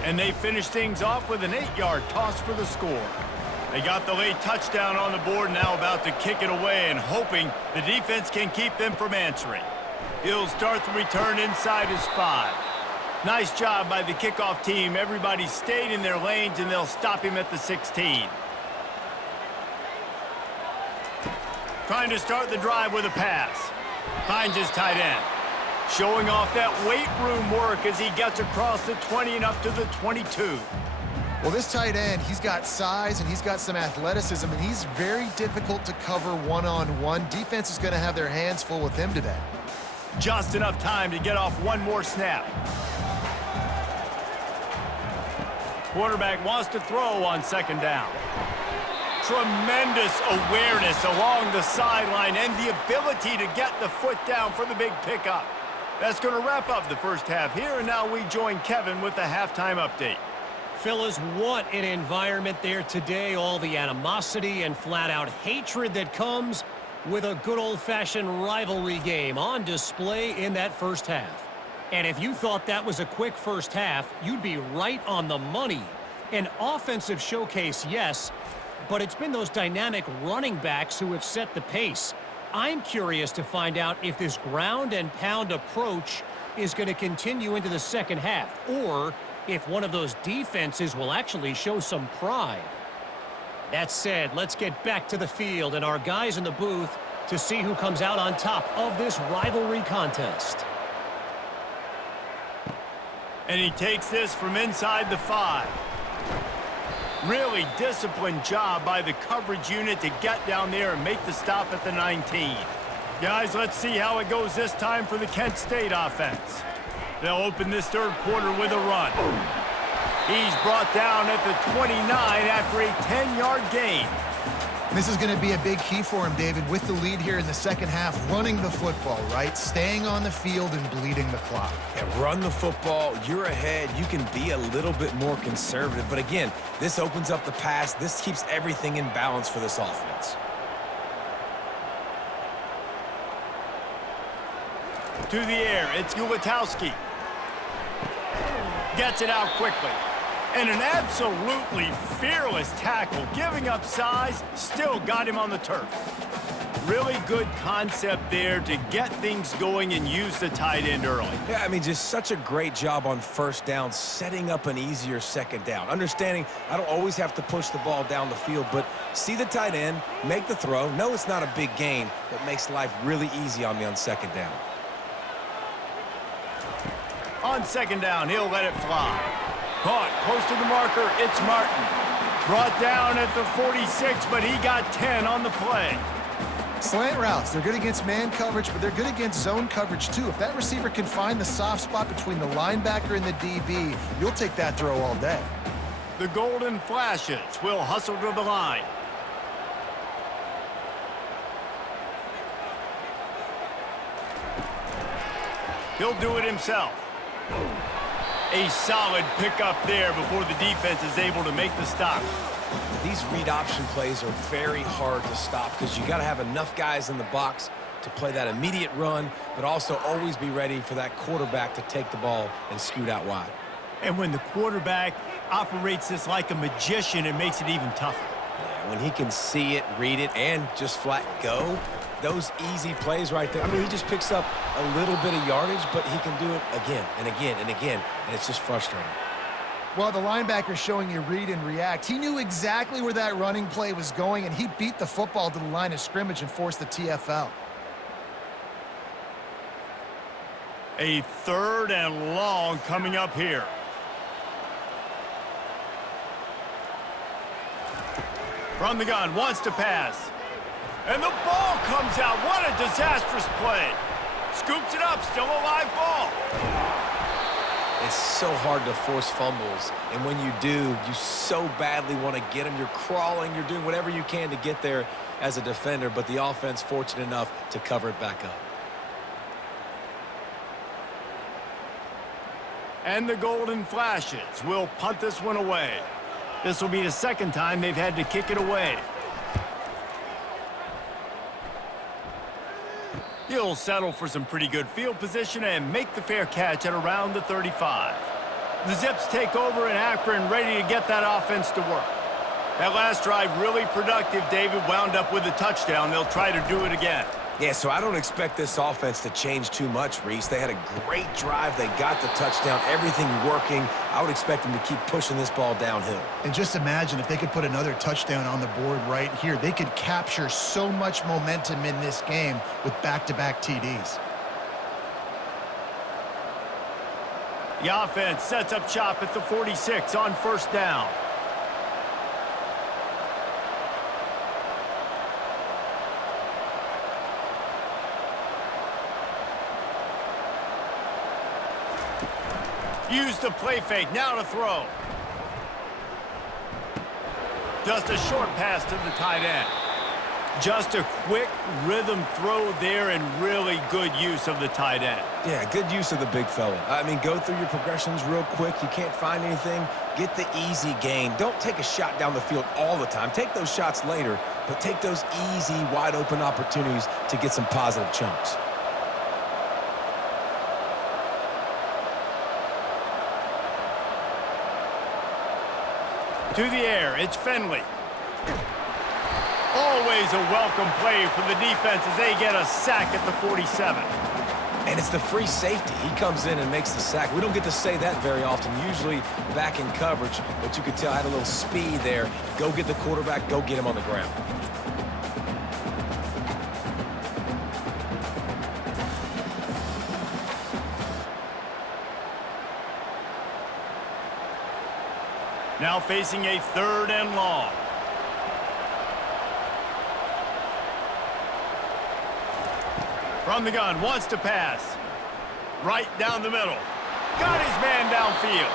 And they finish things off with an 8-yard toss for the score. They got the late touchdown on the board, now about to kick it away and hoping the defense can keep them from answering. He'll start the return inside his 5. Nice job by the kickoff team. Everybody stayed in their lanes, and they'll stop him at the 16. Trying to start the drive with a pass. Finds his tight end. Showing off that weight room work as he gets across the 20 and up to the 22. Well, this tight end, he's got size and he's got some athleticism, and he's very difficult to cover one-on-one. Defense is going to have their hands full with him today. Just enough time to get off one more snap. Quarterback wants to throw on second down. Tremendous awareness along the sideline and the ability to get the foot down for the big pickup. That's going to wrap up the first half here, and now we join Kevin with the halftime update. Fellas, what an environment there today. All the animosity and flat-out hatred that comes with a good old-fashioned rivalry game on display in that first half. And if you thought that was a quick first half, you'd be right on the money. An offensive showcase, yes, but it's been those dynamic running backs who have set the pace. I'm curious to find out if this ground and pound approach is going to continue into the second half, or if one of those defenses will actually show some pride. That said, let's get back to the field and our guys in the booth to see who comes out on top of this rivalry contest. And he takes this from inside the 5. Really disciplined job by the coverage unit to get down there and make the stop at the 19. Guys, let's see how it goes this time for the Kent State offense. They'll open this third quarter with a run. He's brought down at the 29 after a 10-yard gain. This is going to be a big key for him, David, with the lead here in the second half, running the football, right? Staying on the field and bleeding the clock. Yeah, run the football. You're ahead. You can be a little bit more conservative. But again, this opens up the pass. This keeps everything in balance for this offense. To the air, it's Ulatowski. Gets it out quickly. And an absolutely fearless tackle, giving up size, still got him on the turf. Really good concept there to get things going and use the tight end early. Yeah, I mean, just such a great job on first down, setting up an easier second down. Understanding I don't always have to push the ball down the field, but see the tight end, make the throw. No, it's not a big gain, but makes life really easy on me on second down. On second down, he'll let it fly. Caught close to the marker, it's Martin. Brought down at the 46, but he got 10 on the play. Slant routes, they're good against man coverage, but they're good against zone coverage too. If that receiver can find the soft spot between the linebacker and the DB, you'll take that throw all day. The Golden Flashes will hustle to the line. He'll do it himself. A solid pickup there before the defense is able to make the stop. These read option plays are very hard to stop because you got to have enough guys in the box to play that immediate run, but also always be ready for that quarterback to take the ball and scoot out wide. And when the quarterback operates this like a magician, it makes it even tougher. Yeah, when he can see it, read it, and just flat go, those easy plays right there. I mean, he just picks up a little bit of yardage, but he can do it again and again and again, and it's just frustrating. Well, the linebacker's showing you read and react. He knew exactly where that running play was going, and he beat the football to the line of scrimmage and forced the TFL. A third and long coming up here. From the gun, wants to pass. And the ball comes out. What a disastrous play. Scoops it up, still a live ball. It's so hard to force fumbles, and when you do, you so badly want to get them. You're crawling, you're doing whatever you can to get there as a defender, but the offense fortunate enough to cover it back up. And the Golden Flashes will punt this one away. This will be the second time they've had to kick it away. He'll settle for some pretty good field position and make the fair catch at around the 35. The Zips take over in Akron, ready to get that offense to work. That last drive really productive. David wound up with a touchdown. They'll try to do it again. Yeah, so I don't expect this offense to change too much, Reese. They had a great drive. They got the touchdown, everything working. I would expect them to keep pushing this ball downhill. And just imagine if they could put another touchdown on the board right here. They could capture so much momentum in this game with back-to-back TDs. The offense sets up shop at the 46 on first down. Use the play fake, now to throw. Just a short pass to the tight end. Just a quick rhythm throw there and really good use of the tight end. Yeah, good use of the big fella. I mean, go through your progressions real quick. You can't find anything, get the easy gain. Don't take a shot down the field all the time. Take those shots later, but take those easy, wide-open opportunities to get some positive chunks. To the air, it's Finley. Always a welcome play for the defense as they get a sack at the 47. And it's the free safety. He comes in and makes the sack. We don't get to say that very often, usually back in coverage, but you could tell I had a little speed there. Go get the quarterback, go get him on the ground. Now facing a 3rd and long. From the gun, wants to pass. Right down the middle. Got his man downfield.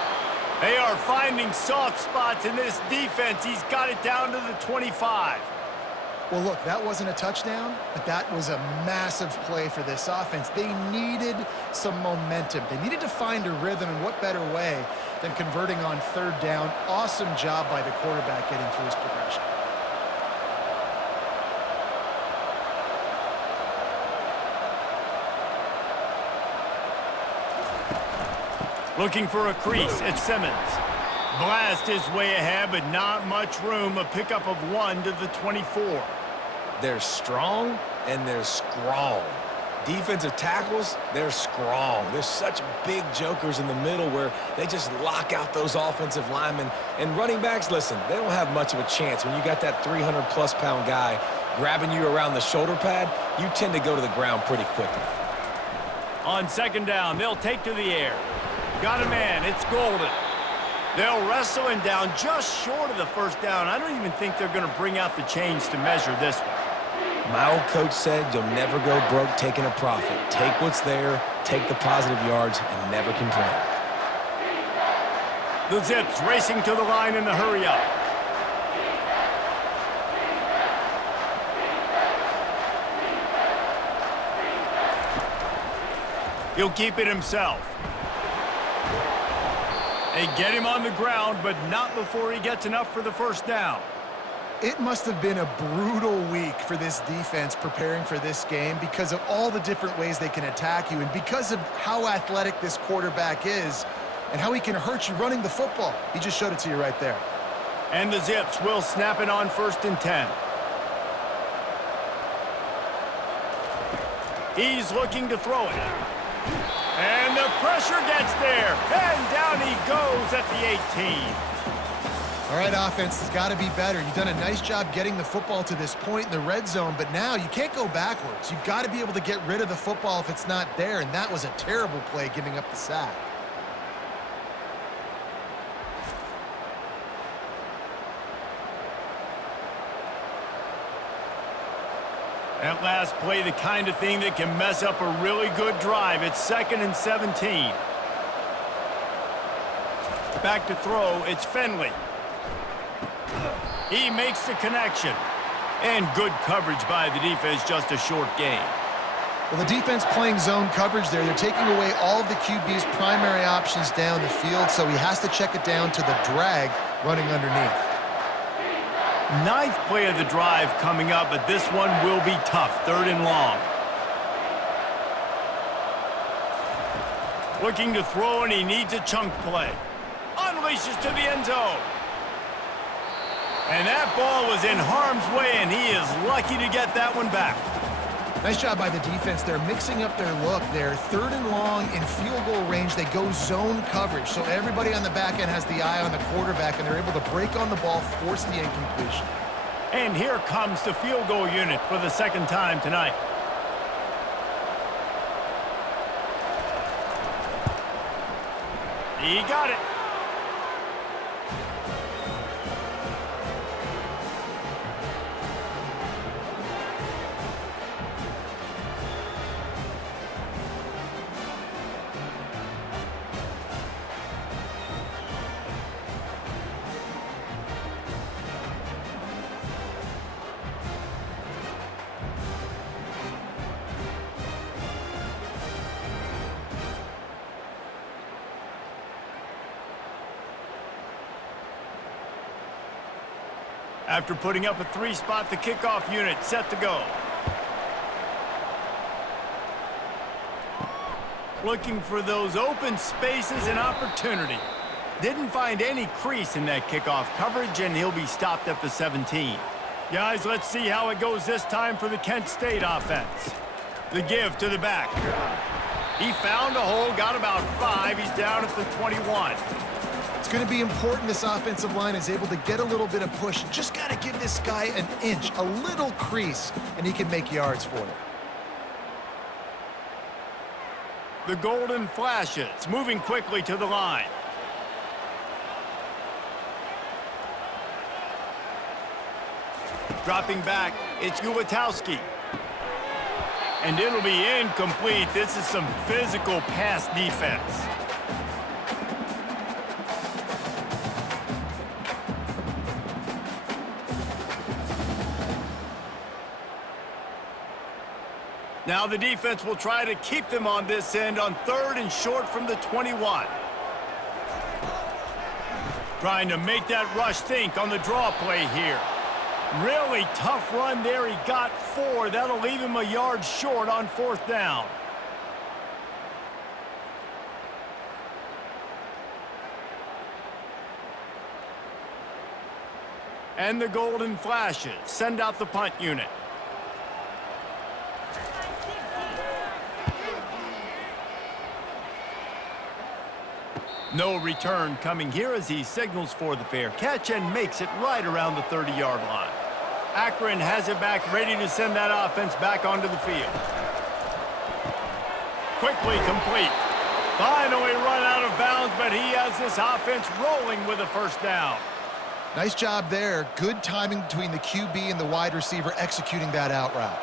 They are finding soft spots in this defense. He's got it down to the 25. Well, look, that wasn't a touchdown, but that was a massive play for this offense. They needed some momentum. They needed to find a rhythm, and what better way than converting on 3rd down. Awesome job by the quarterback getting through his progression. Looking for a crease, it's Simmons. Blast his way ahead, but not much room. A pickup of 1 to the 24. They're strong and they're strong. Defensive tackles, they're strong. There's such big jokers in the middle where they just lock out those offensive linemen. And running backs, listen, they don't have much of a chance. When you got that 300-plus pound guy grabbing you around the shoulder pad, you tend to go to the ground pretty quickly. On 2nd down, they'll take to the air. Got a man, it's Golden. They'll wrestle him down just short of the 1st down. I don't even think they're going to bring out the chains to measure this one. My old coach said you'll never go broke taking a profit. Take what's there, take the positive yards, and never complain. The Zips racing to the line in the hurry-up. He'll keep it himself. They get him on the ground, but not before he gets enough for the 1st down. It must have been a brutal week for this defense preparing for this game because of all the different ways they can attack you and because of how athletic this quarterback is and how he can hurt you running the football. He just showed it to you right there. And the Zips will snap it on 1st and 10. He's looking to throw it. And the pressure gets there. And down he goes at the 18. All right, offense has got to be better. You've done a nice job getting the football to this point in the red zone, but now you can't go backwards. You've got to be able to get rid of the football if it's not there, and that was a terrible play giving up the sack. That last play, the kind of thing that can mess up a really good drive. It's 2nd and 17. Back to throw, it's Finley. He makes the connection. And good coverage by the defense, just a short gain. Well, the defense playing zone coverage there. They're taking away all of the QB's primary options down the field, so he has to check it down to the drag running underneath. 9th play of the drive coming up, but this one will be tough. 3rd and long. Looking to throw, and he needs a chunk play. Unleashes to the end zone. And that ball was in harm's way, and he is lucky to get that one back. Nice job by the defense. They're mixing up their look. They're 3rd and long in field goal range. They go zone coverage, so everybody on the back end has the eye on the quarterback, and they're able to break on the ball, force the incompletion. And here comes the field goal unit for the 2nd time tonight. He got it. After putting up a 3-spot, the kickoff unit set to go. Looking for those open spaces and opportunity. Didn't find any crease in that kickoff coverage, and he'll be stopped at the 17. Guys, let's see how it goes this time for the Kent State offense. The give to the back. He found a hole, got about 5. He's down at the 21. It's going to be important this offensive line is able to get a little bit of push. Just got to give this guy an inch, a little crease, and he can make yards for it. The Golden Flashes moving quickly to the line. Dropping back, it's Ulatowski. And it'll be incomplete. This is some physical pass defense. Now the defense will try to keep them on this end on 3rd and short from the 21. Trying to make that rush think on the draw play here. Really tough run there. He got 4. That'll leave him a yard short on 4th down. And the Golden Flashes send out the punt unit. No return coming here as he signals for the fair catch and makes it right around the 30-yard line. Akron has it back, ready to send that offense back onto the field. Quickly complete. Finally run out of bounds, but he has this offense rolling with a 1st down. Nice job there. Good timing between the QB and the wide receiver executing that out route.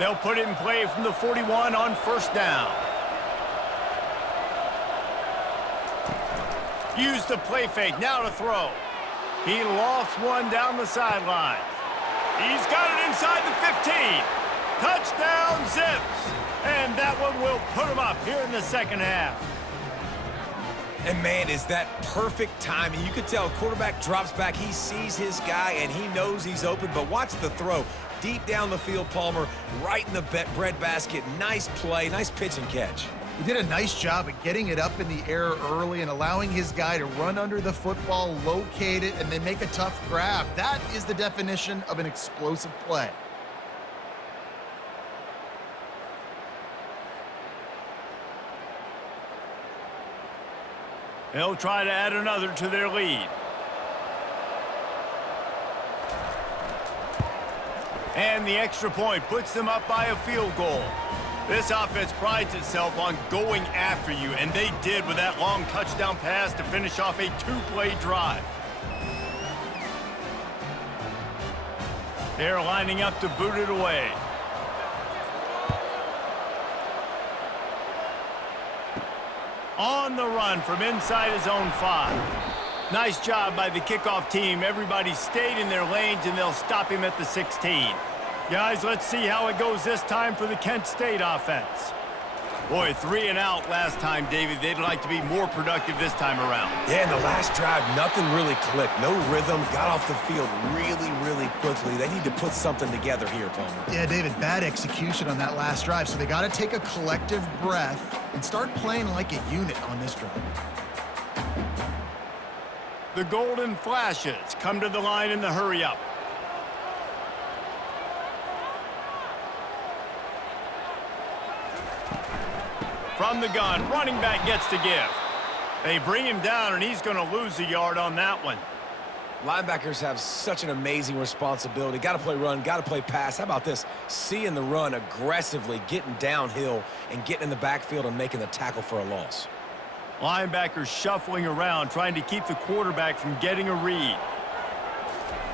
They'll put it in play from the 41 on 1st down. Use the play fake, now to throw. He lofts one down the sideline. He's got it inside the 15. Touchdown, Zips. And that one will put him up here in the 2nd half. And, man, is that perfect timing. You could tell quarterback drops back. He sees his guy, and he knows he's open. But watch the throw. Deep down the field, Palmer, right in the bread basket. Nice play, nice pitch and catch. He did a nice job at getting it up in the air early and allowing his guy to run under the football, locate it, and then make a tough grab. That is the definition of an explosive play. They'll try to add another to their lead. And the extra point puts them up by a field goal. This offense prides itself on going after you, and they did with that long touchdown pass to finish off a 2-play drive. They're lining up to boot it away. On the run from inside his own 5. Nice job by the kickoff team. Everybody stayed in their lanes, and they'll stop him at the 16. Guys, let's see how it goes this time for the Kent State offense. Boy, 3 and out last time, David. They'd like to be more productive this time around. Yeah, in the last drive, nothing really clicked. No rhythm. Got off the field really, really quickly. They need to put something together here, Palmer. Yeah, David, bad execution on that last drive. So they got to take a collective breath and start playing like a unit on this drive. The Golden Flashes come to the line in the hurry-up. From the gun, running back gets to give. They bring him down, and he's going to lose a yard on that one. Linebackers have such an amazing responsibility. Got to play run, got to play pass. How about this? Seeing the run aggressively, getting downhill, and getting in the backfield and making the tackle for a loss. Linebackers shuffling around, trying to keep the quarterback from getting a read.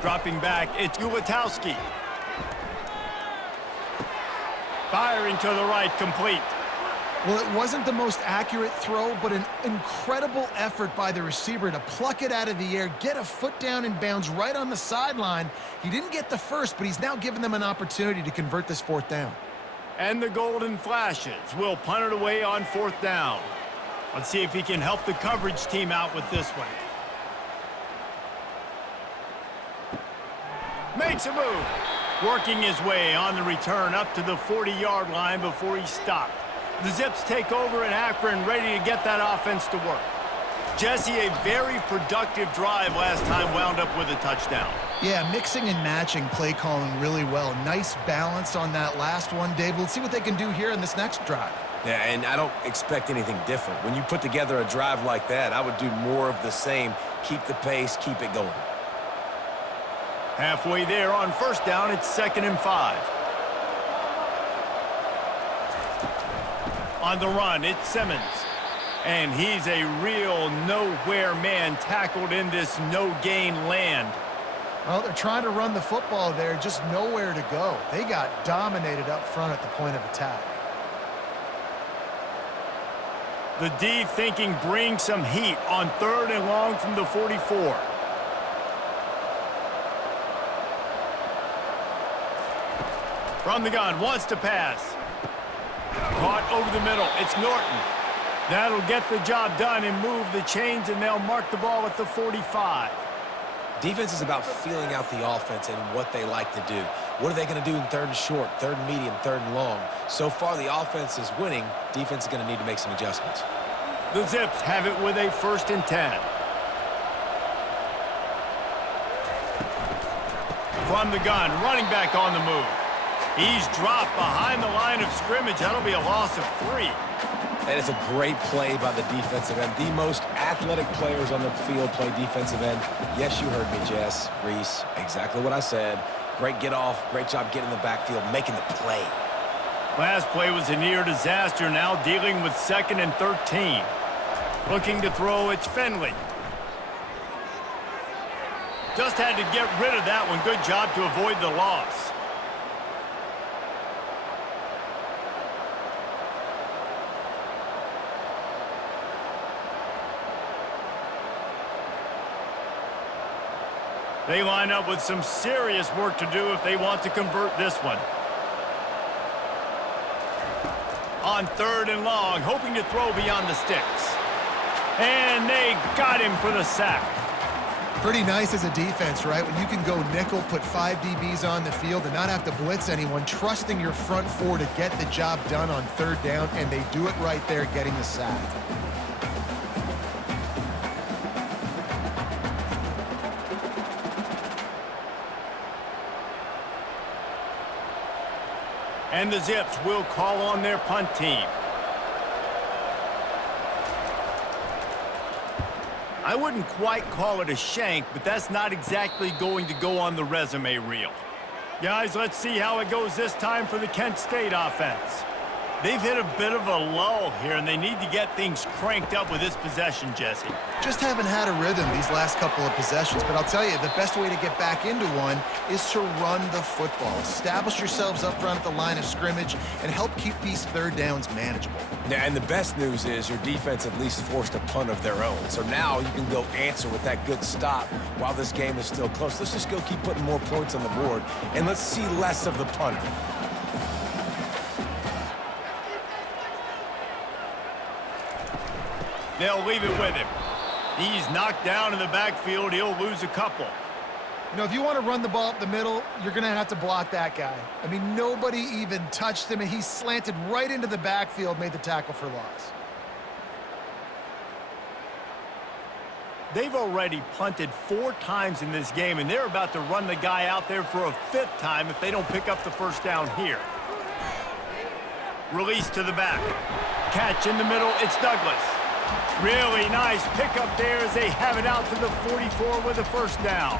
Dropping back, it's Ulatowski. Firing to the right, complete. Well, it wasn't the most accurate throw, but an incredible effort by the receiver to pluck it out of the air, get a foot down in bounds right on the sideline. He didn't get the first, but he's now given them an opportunity to convert this 4th down. And the Golden Flashes will punt it away on 4th down. Let's see if he can help the coverage team out with this one. Makes a move. Working his way on the return up to the 40-yard line before he stopped. The Zips take over in Akron, ready to get that offense to work. Jesse, a very productive drive last time wound up with a touchdown. Yeah, mixing and matching play calling really well. Nice balance on that last one, Dave. We'll see what they can do here in this next drive. Yeah, and I don't expect anything different. When you put together a drive like that, I would do more of the same. Keep the pace, keep it going. Halfway there on first down, it's 2nd and 5. On the run, it's Simmons. And he's a real nowhere man tackled in this no-gain land. Well, they're trying to run the football there, just nowhere to go. They got dominated up front at the point of attack. The D thinking bring some heat on 3rd and long from the 44. From the gun, wants to pass. Caught over the middle, it's Norton. That'll get the job done and move the chains, and they'll mark the ball at the 45. Defense is about feeling out the offense and what they like to do. What are they going to do in 3rd and short, 3rd and medium, 3rd and long? So far, the offense is winning. Defense is going to need to make some adjustments. The Zips have it with a 1st and 10. From the gun, running back on the move. He's dropped behind the line of scrimmage. That'll be a loss of 3. That is a great play by the defensive end. The most athletic players on the field play defensive end. Yes, you heard me, Jess, Reese. Exactly what I said. Great get off. Great job getting in the backfield, making the play. Last play was a near disaster. Now dealing with 2nd and 13. Looking to throw, it's Finley. Just had to get rid of that one. Good job to avoid the loss. They line up with some serious work to do if they want to convert this one. On 3rd and long, hoping to throw beyond the sticks. And they got him for the sack. Pretty nice as a defense, right? When you can go nickel, put 5 DBs on the field and not have to blitz anyone, trusting your front 4 to get the job done on 3rd down, and they do it right there, getting the sack. And the Zips will call on their punt team. I wouldn't quite call it a shank, but that's not exactly going to go on the resume reel. Guys, let's see how it goes this time for the Kent State offense. They've hit a bit of a lull here, and they need to get things cranked up with this possession, Jesse. Just haven't had a rhythm these last couple of possessions, but I'll tell you, the best way to get back into one is to run the football. Establish yourselves up front at the line of scrimmage and help keep these 3rd downs manageable. Yeah, and the best news is your defense at least forced a punt of their own. So now you can go answer with that good stop while this game is still close. Let's just go keep putting more points on the board, and let's see less of the punter. They'll leave it with him. He's knocked down in the backfield. He'll lose a couple. You know, if you want to run the ball up the middle, you're going to have to block that guy. I mean, nobody even touched him, and he slanted right into the backfield, made the tackle for loss. They've already punted 4 times in this game, and they're about to run the guy out there for a 5th time if they don't pick up the 1st down here. Release to the back. Catch in the middle, it's Douglas. Really nice pickup there as they have it out to the 44 with a 1st down.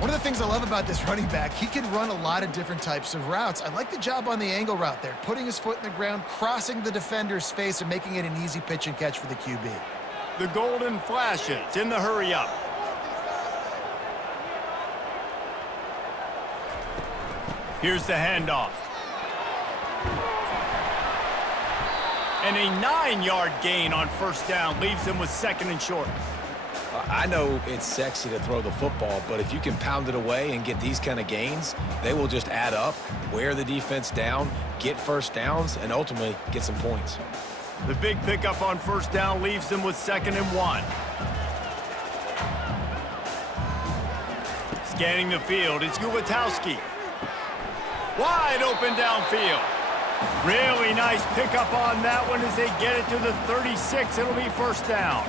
One of the things I love about this running back, he can run a lot of different types of routes. I like the job on the angle route there, putting his foot in the ground, crossing the defender's face, and making it an easy pitch and catch for the QB. The golden flashes in the hurry up. Here's the handoff. And a 9-yard gain on 1st down leaves them with 2nd and short. I know it's sexy to throw the football, but if you can pound it away and get these kind of gains, they will just add up, wear the defense down, get 1st downs, and ultimately get some points. The big pickup on first down leaves them with 2nd and 1. Scanning the field, it's Gulitowski. Wide open downfield. Really nice pickup on that one as they get it to the 36. It'll be first down.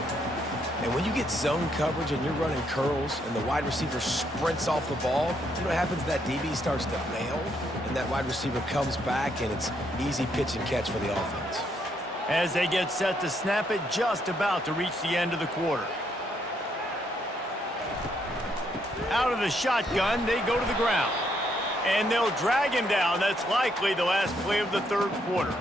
And when you get zone coverage and you're running curls and the wide receiver sprints off the ball, you know what happens? That DB starts to bail, and that wide receiver comes back, and it's easy pitch and catch for the offense. As they get set to snap it, just about to reach the end of the quarter. Out of the shotgun, they go to the ground. And they'll drag him down. That's likely the last play of the third quarter.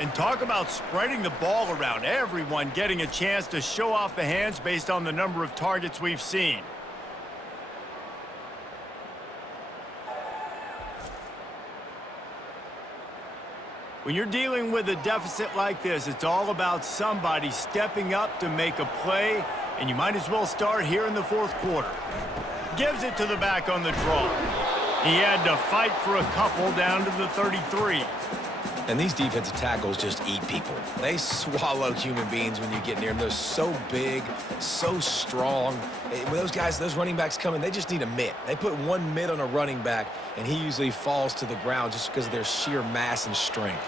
And talk about spreading the ball around. Everyone getting a chance to show off the hands based on the number of targets we've seen. When you're dealing with a deficit like this, it's all about somebody stepping up to make a play, and you might as well start here in the fourth quarter. Gives it to the back on the draw. He had to fight for a couple down to the 33. And these defensive tackles just eat people. They swallow human beings when you get near them. They're so big, so strong. When those guys, those running backs come in, they just need a mitt. They put one mitt on a running back, and he usually falls to the ground just because of their sheer mass and strength.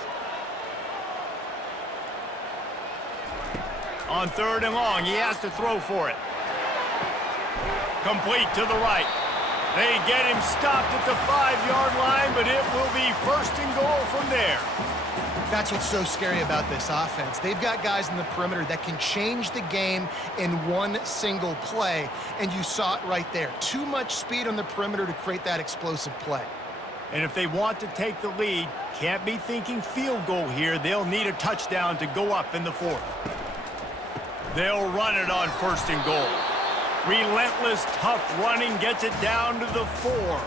On 3rd and long, he has to throw for it. Complete to the right. They get him stopped at the 5-yard line, but it will be 1st and goal from there. That's what's so scary about this offense. They've got guys in the perimeter that can change the game in one single play, and you saw it right there. Too much speed on the perimeter to create that explosive play. And if they want to take the lead, can't be thinking field goal here. They'll need a touchdown to go up in the 4th. They'll run it on 1st and goal. Relentless, tough running gets it down to the 4.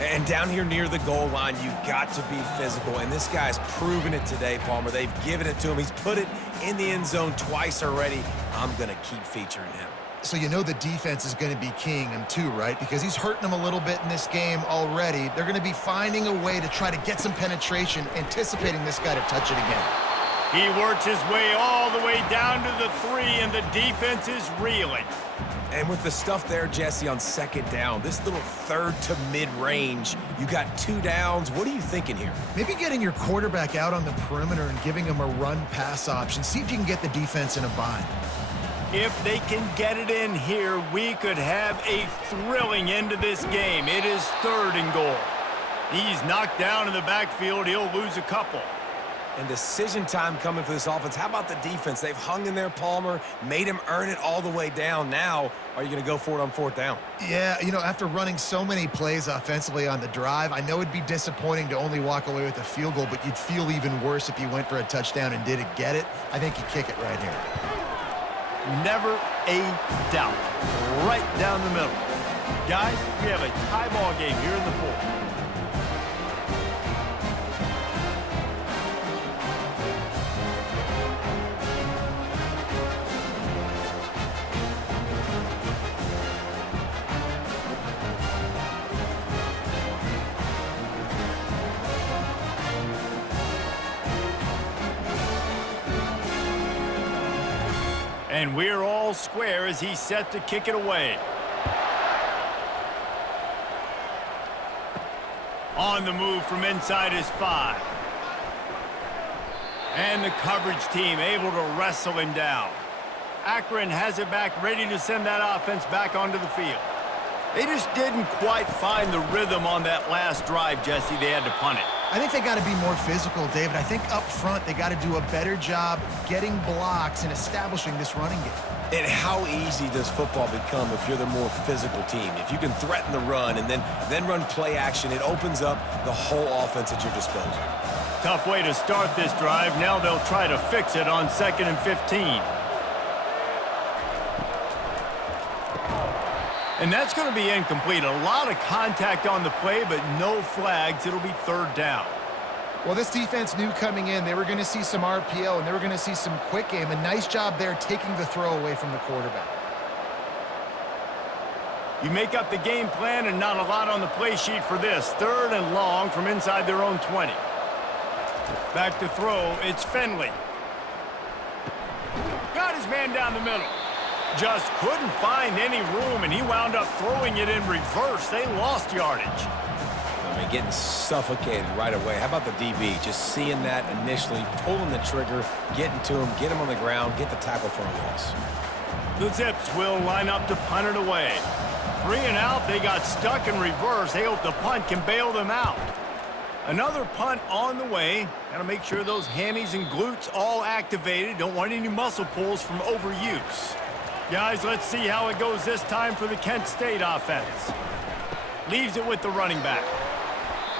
And down here near the goal line, you got to be physical. And this guy's proven it today, Palmer. They've given it to him. He's put it in the end zone twice already. I'm going to keep featuring him. So you know the defense is going to be keying him too, right? Because he's hurting them a little bit in this game already. They're going to be finding a way to try to get some penetration, anticipating this guy to touch it again. He works his way all the way down to the 3, and the defense is reeling. And with the stuff there, Jesse, on 2nd down, this little 3rd to mid-range, you got 2 downs. What are you thinking here? Maybe getting your quarterback out on the perimeter and giving him a run-pass option. See if you can get the defense in a bind. If they can get it in here, we could have a thrilling end to this game. It is 3rd and goal. He's knocked down in the backfield. He'll lose a couple. And decision time coming for this offense. How about the defense? They've hung in there, Palmer, made him earn it all the way down. Now, are you going to go for it on 4th down? Yeah, you know, after running so many plays offensively on the drive, I know it'd be disappointing to only walk away with a field goal, but you'd feel even worse if you went for a touchdown and didn't get it. I think you kick it right here. Never a doubt. Right down the middle. Guys, we have a tie ball game here in the 4th. And we're all square as he's set to kick it away. On the move from inside his 5. And the coverage team able to wrestle him down. Akron has it back, ready to send that offense back onto the field. They just didn't quite find the rhythm on that last drive, Jesse. They had to punt it. I think they got to be more physical, David. I think up front they got to do a better job getting blocks and establishing this running game. And how easy does football become if you're the more physical team? If you can threaten the run and then run play action, it opens up the whole offense at your disposal. Tough way to start this drive. Now they'll try to fix it on 2nd and 15. And that's going to be incomplete. A lot of contact on the play, but no flags. It'll be 3rd down. Well, this defense knew coming in they were going to see some RPO and they were going to see some quick game. A nice job there taking the throw away from the quarterback. You make up the game plan and not a lot on the play sheet for this. 3rd and long from inside their own 20. Back to throw, it's Finley. Got his man down the middle. Just couldn't find any room, and he wound up throwing it in reverse. They lost yardage. I mean, getting suffocated right away. How about the DB? Just seeing that initially, pulling the trigger, getting to him, get him on the ground, get the tackle for a loss. The Zips will line up to punt it away. 3 and out, they got stuck in reverse. They hope the punt can bail them out. Another punt on the way. Got to make sure those hammies and glutes all activated. Don't want any muscle pulls from overuse. Guys, let's see how it goes this time for the Kent State offense. Leaves it with the running back.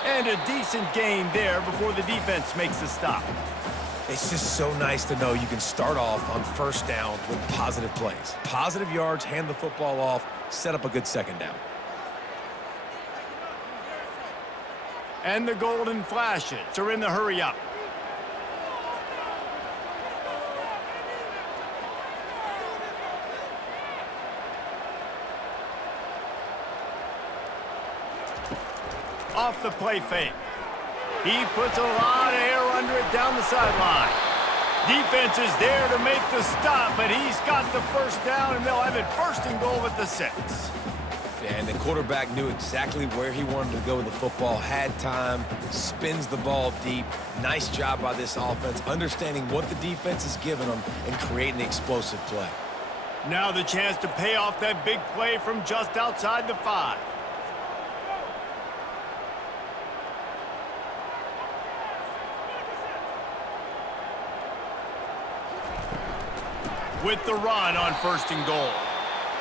And a decent gain there before the defense makes the stop. It's just so nice to know you can start off on first down with positive plays. Positive yards, hand the football off, set up a good second down. And the golden flashes are in the hurry up. Off the play fake. He puts a lot of air under it down the sideline. Defense is there to make the stop, but he's got the first down, and they'll have it first and goal at the 6. And the quarterback knew exactly where he wanted to go with the football, had time, spins the ball deep. Nice job by this offense, understanding what the defense is giving them and creating the explosive play. Now the chance to pay off that big play from just outside the 5. With the run on first and goal.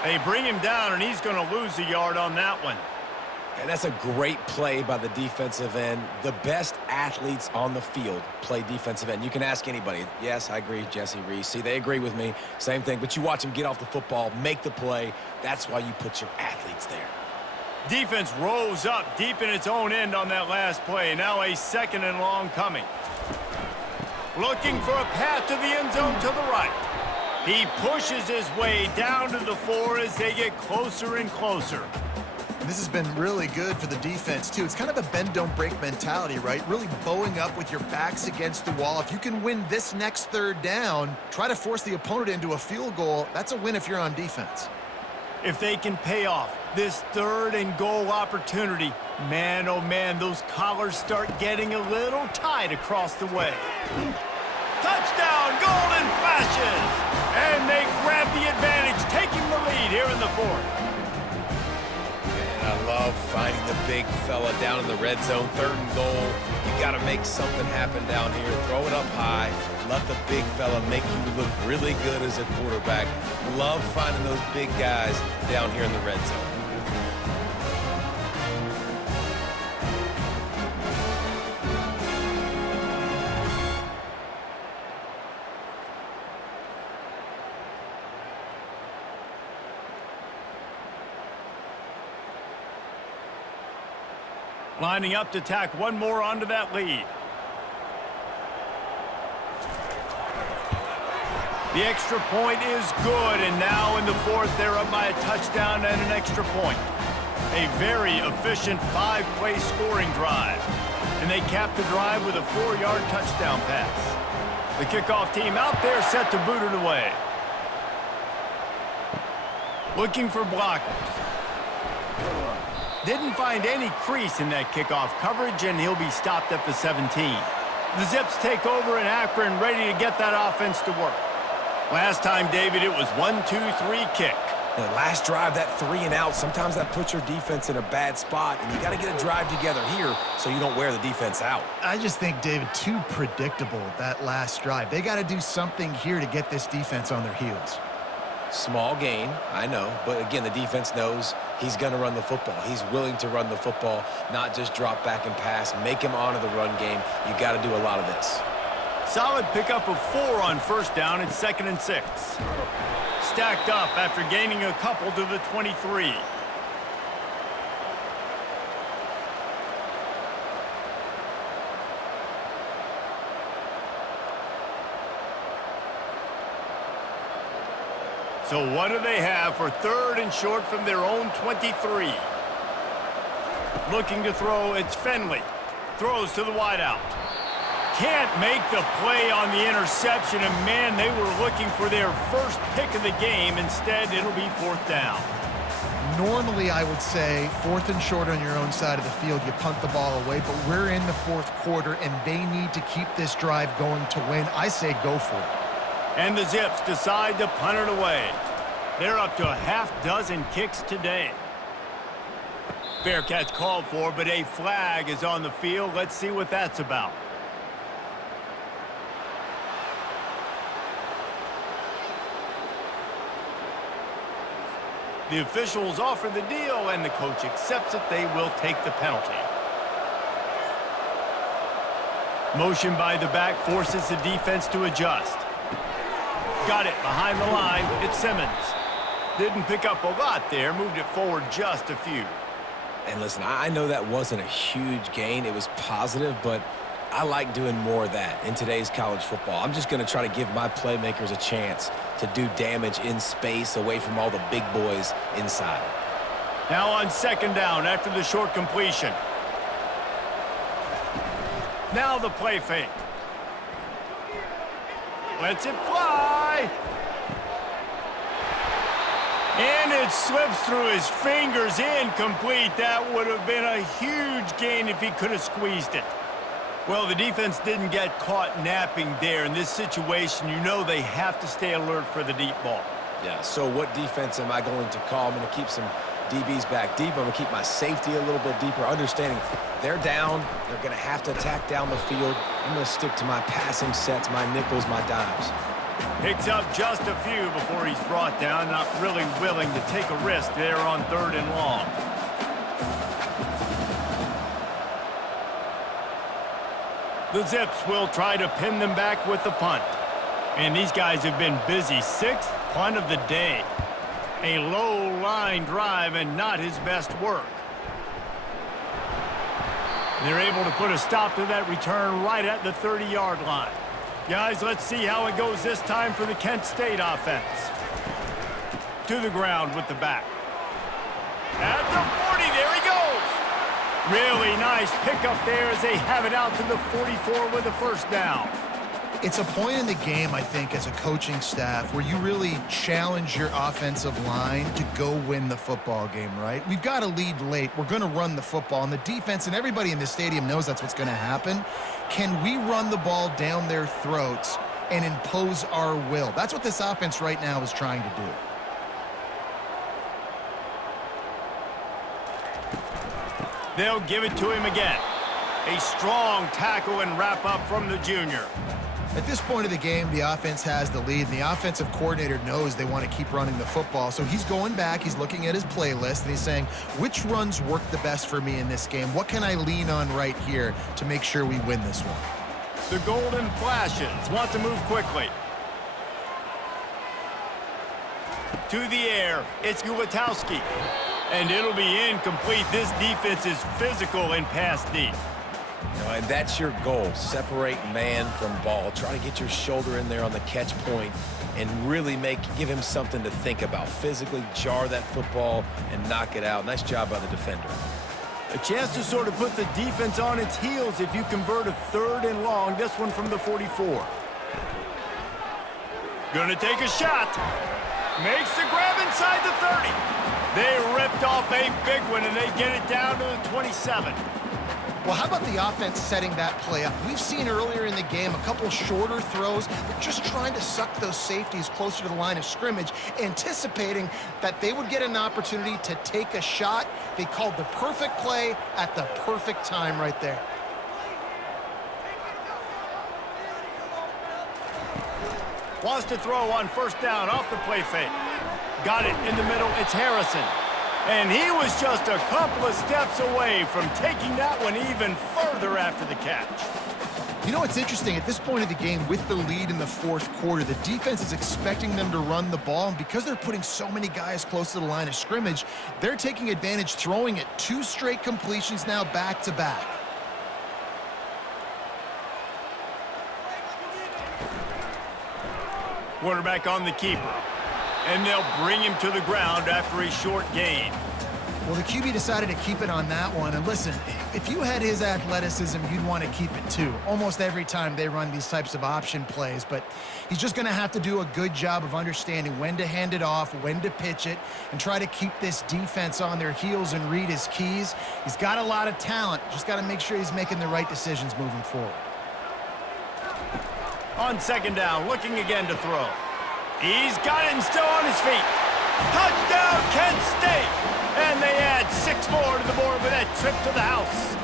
They bring him down, and he's going to lose a yard on that one. And that's a great play by the defensive end. The best athletes on the field play defensive end. You can ask anybody. Yes, I agree, Jesse Reese. See, they agree with me. Same thing. But you watch them get off the football, make the play. That's why you put your athletes there. Defense rose up deep in its own end on that last play. Now a 2nd and long coming. Looking for a path to the end zone to the right. He pushes his way down to the 4 as they get closer and closer. This has been really good for the defense, too. It's kind of a bend-don't-break mentality, right? Really bowing up with your backs against the wall. If you can win this next 3rd down, try to force the opponent into a field goal. That's a win if you're on defense. If they can pay off this 3rd and goal opportunity, man, oh man, those collars start getting a little tight across the way. Touchdown, golden flashes! And they grab the advantage, taking the lead here in the 4th. And I love finding the big fella down in the red zone, 3rd and goal. You got to make something happen down here. Throw it up high. Let the big fella make you look really good as a quarterback. Love finding those big guys down here in the red zone. Lining up to tack one more onto that lead. The extra point is good, and now in the 4th, they're up by a touchdown and an extra point. A very efficient 5-play scoring drive. And they cap the drive with a 4-yard touchdown pass. The kickoff team out there set to boot it away. Looking for blockers. Didn't find any crease in that kickoff coverage, and he'll be stopped at the 17. The Zips take over in Akron, ready to get that offense to work. Last time, David, it was 1-2-3 kick. The last drive, that 3 and out, sometimes that puts your defense in a bad spot, and you got to get a drive together here so you don't wear the defense out. I just think, David, too predictable, that last drive. They got to do something here to get this defense on their heels. Small gain, I know, but again, the defense knows he's going to run the football. He's willing to run the football, not just drop back and pass, make him honor the run game. You got to do a lot of this. Solid pickup of 4 on first down. It's 2nd and 6. Stacked up after gaining a couple to the 23. So what do they have for 3rd and short from their own 23? Looking to throw, it's Finley. Throws to the wideout. can't make the play on the interception, and man, they were looking for their first pick of the game. Instead, it'll be 4th down. Normally, I would say 4th and short on your own side of the field, you punt the ball away, but we're in the 4th quarter, and they need to keep this drive going to win. I say go for it. And the Zips decide to punt it away. They're up to a half-dozen kicks today. Fair catch called for, but a flag is on the field. Let's see what that's about. The officials offer the deal, and the coach accepts it. They will take the penalty. Motion by the back forces the defense to adjust. Got it behind the line. It's Simmons. Didn't pick up a lot there. Moved it forward just a few. And listen, I know that wasn't a huge gain. It was positive, but I like doing more of that in today's college football. I'm just going to try to give my playmakers a chance to do damage in space away from all the big boys inside. Now on 2nd down after the short completion. Now the play fake. Lets it fly. And it slips through his fingers, incomplete. That would have been a huge gain if he could have squeezed it. Well, the defense didn't get caught napping there. In this situation, you know they have to stay alert for the deep ball. Yeah, so what defense am I going to call? I'm going to keep some DBs back deep. I'm going to keep my safety a little bit deeper, understanding they're down. They're going to have to attack down the field. I'm going to stick to my passing sets, my nickels, my dimes. Picks up just a few before he's brought down. Not really willing to take a risk there on 3rd and long. The Zips will try to pin them back with the punt. And these guys have been busy. 6th punt of the day. A low line drive and not his best work. They're able to put a stop to that return right at the 30-yard line. Guys, let's see how it goes this time for the Kent State offense. To the ground with the back. At the 40, there he goes. Really nice pickup there as they have it out to the 44 with a 1st down. It's a point in the game, I think, as a coaching staff where you really challenge your offensive line to go win the football game, right? We've got to lead late. We're going to run the football, and the defense and everybody in the stadium knows that's what's going to happen. Can we run the ball down their throats and impose our will? That's what this offense right now is trying to do. They'll give it to him again. A strong tackle and wrap up from the junior. At this point of the game, the offense has the lead, and the offensive coordinator knows they want to keep running the football. So he's going back, he's looking at his playlist, and he's saying, which runs work the best for me in this game? What can I lean on right here to make sure we win this one? The Golden Flashes want to move quickly. To the air, it's Ulatowski. And it'll be incomplete. This defense is physical and pass deep. And that's your goal. Separate man from ball. Try to get your shoulder in there on the catch point and really give him something to think about. Physically jar that football and knock it out. Nice job by the defender. A chance to sort of put the defense on its heels if you convert a 3rd and long. This one from the 44. Gonna take a shot. Makes the grab inside the 30. They ripped off a big one, and they get it down to the 27. Well, how about the offense setting that play up? We've seen earlier in the game a couple shorter throws, but just trying to suck those safeties closer to the line of scrimmage, anticipating that they would get an opportunity to take a shot. They called the perfect play at the perfect time right there. Wants to throw on 1st down off the play fake. Got it in the middle. It's Harrison. And he was just a couple of steps away from taking that one even further after the catch. You know what's interesting? At this point of the game, with the lead in the 4th quarter, the defense is expecting them to run the ball. And because they're putting so many guys close to the line of scrimmage, they're taking advantage, throwing it 2 straight completions now back-to-back. Quarterback on the keeper. And they'll bring him to the ground after a short gain. Well, the QB decided to keep it on that one. And listen, if you had his athleticism, you'd want to keep it too. Almost every time they run these types of option plays. But he's just going to have to do a good job of understanding when to hand it off, when to pitch it, and try to keep this defense on their heels and read his keys. He's got a lot of talent. Just got to make sure he's making the right decisions moving forward. On second down, looking again to throw. He's got it and still on his feet. Touchdown, Kent State! And they add 6 more to the board with that trip to the house.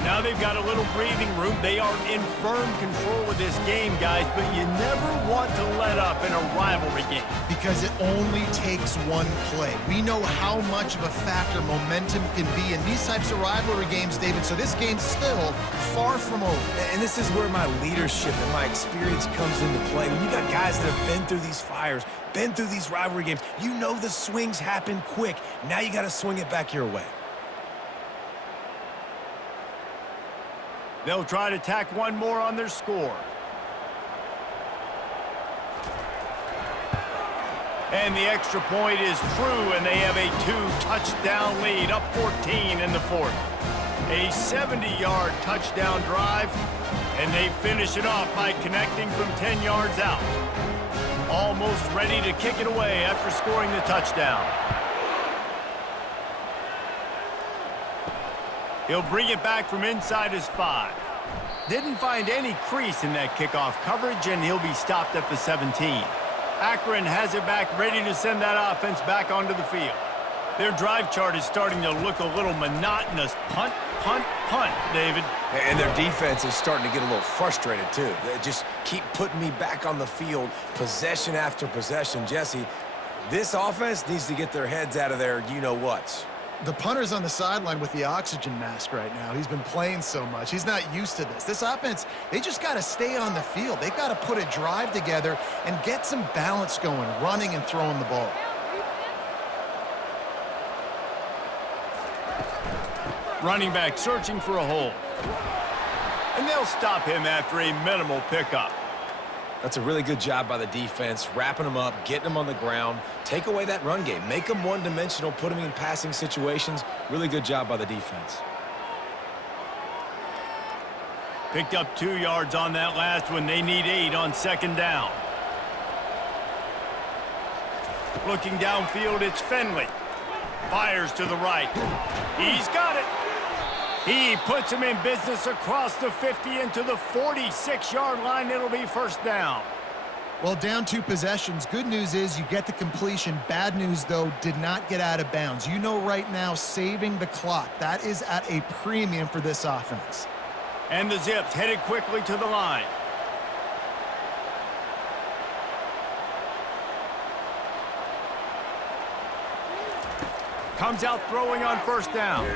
Now they've got a little breathing room. They are in firm control of this game, guys, but you never want to let up in a rivalry game. Because it only takes one play. We know how much of a factor momentum can be in these types of rivalry games, David, so this game's still far from over. And this is where my leadership and my experience comes into play. When you got guys that have been through these fires, been through these rivalry games, you know the swings happen quick. Now you got to swing it back your way. They'll try to tack one more on their score. And the extra point is true, and they have a 2-touchdown lead, up 14 in the fourth. A 70-yard touchdown drive, and they finish it off by connecting from 10 yards out. Almost ready to kick it away after scoring the touchdown. He'll bring it back from inside his 5. Didn't find any crease in that kickoff coverage, and he'll be stopped at the 17. Akron has it back, ready to send that offense back onto the field. Their drive chart is starting to look a little monotonous. Punt, punt, punt, David. And their defense is starting to get a little frustrated, too. They just keep putting me back on the field, possession after possession. Jesse, this offense needs to get their heads out of their you-know-whats. The punter's on the sideline with the oxygen mask right now. He's been playing so much. He's not used to this. This offense, they just got to stay on the field. They've got to put a drive together and get some balance going, running and throwing the ball. Running back searching for a hole. And they'll stop him after a minimal pickup. That's a really good job by the defense, wrapping them up, getting them on the ground, take away that run game, make them one-dimensional, put them in passing situations. Really good job by the defense. Picked up 2 yards on that last one. They need 8 on second down. Looking downfield, it's Finley. Fires to the right. He's got it. He puts him in business across the 50 into the 46-yard line. It'll be first down. Well, down 2 possessions. Good news is you get the completion. Bad news, though, did not get out of bounds. You know right now, saving the clock. That is at a premium for this offense. And the Zips headed quickly to the line. Comes out throwing on first down.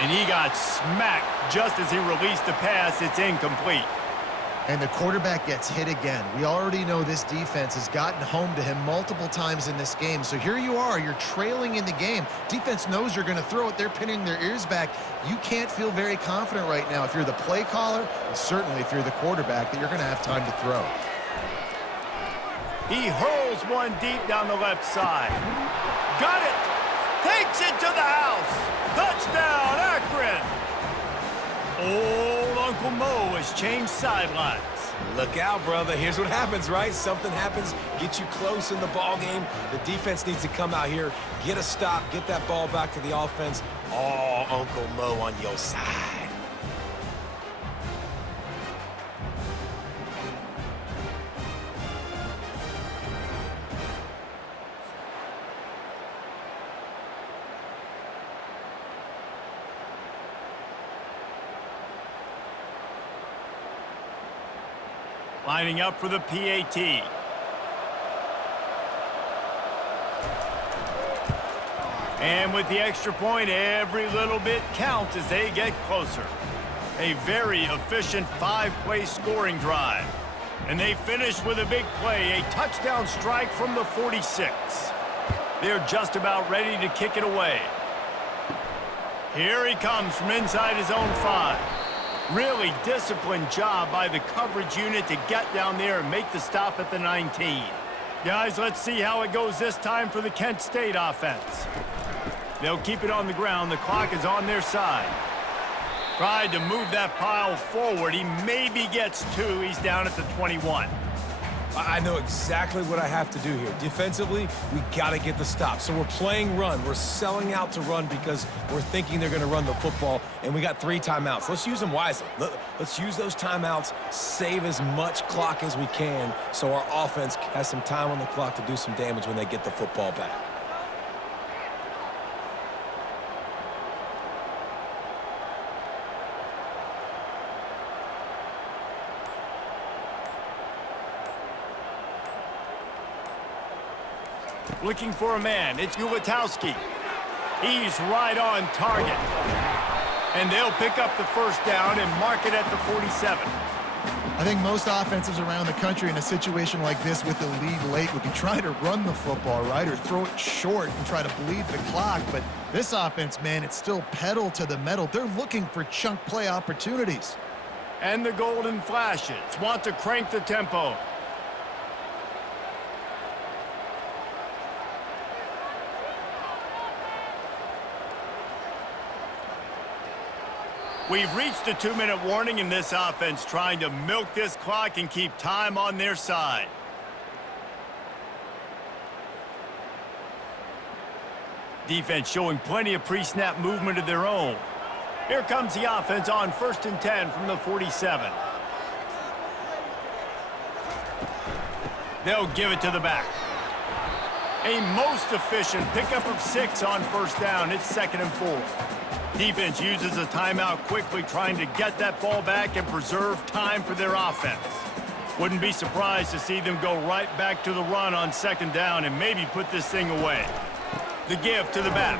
And he got smacked just as he released the pass. It's incomplete. And the quarterback gets hit again. We already know this defense has gotten home to him multiple times in this game. So here you are. You're trailing in the game. Defense knows you're going to throw it. They're pinning their ears back. You can't feel very confident right now if you're the play caller, and certainly if you're the quarterback, that you're going to have time to throw. He hurls one deep down the left side. Got it. Takes it to the house. Touchdown, Akron! Old Uncle Mo has changed sidelines. Look out, brother. Here's what happens, right? Something happens, get you close in the ball game. The defense needs to come out here, get a stop, get that ball back to the offense. Oh, Uncle Mo on your side. Lining up for the PAT. And with the extra point, every little bit counts as they get closer. A very efficient 5-play scoring drive. And they finish with a big play, a touchdown strike from the 46. They're just about ready to kick it away. Here he comes from inside his own 5. Really disciplined job by the coverage unit to get down there and make the stop at the 19. Guys, let's see how it goes this time for the Kent State offense. They'll keep it on the ground. The clock is on their side. Tried to move that pile forward. He maybe gets 2. He's down at the 21. I know exactly what I have to do here. Defensively, we got to get the stop. So we're playing run. We're selling out to run because we're thinking they're going to run the football, and we got 3 timeouts. Let's use them wisely. Let's use those timeouts, save as much clock as we can so our offense has some time on the clock to do some damage when they get the football back. Looking for a man. It's Ulatowski. He's right on target. And they'll pick up the first down and mark it at the 47. I think most offenses around the country in a situation like this with the lead late would be trying to run the football, right, or throw it short and try to bleed the clock. But this offense, man, it's still pedal to the metal. They're looking for chunk play opportunities. And the golden flashes want to crank the tempo. We've reached a 2-minute warning in this offense, trying to milk this clock and keep time on their side. Defense showing plenty of pre-snap movement of their own. Here comes the offense on 1st and 10 from the 47. They'll give it to the back. A most efficient pickup of 6 on first down. It's 2nd and 4. Defense uses a timeout quickly, trying to get that ball back and preserve time for their offense. Wouldn't be surprised to see them go right back to the run on 2nd down and maybe put this thing away. The give to the back.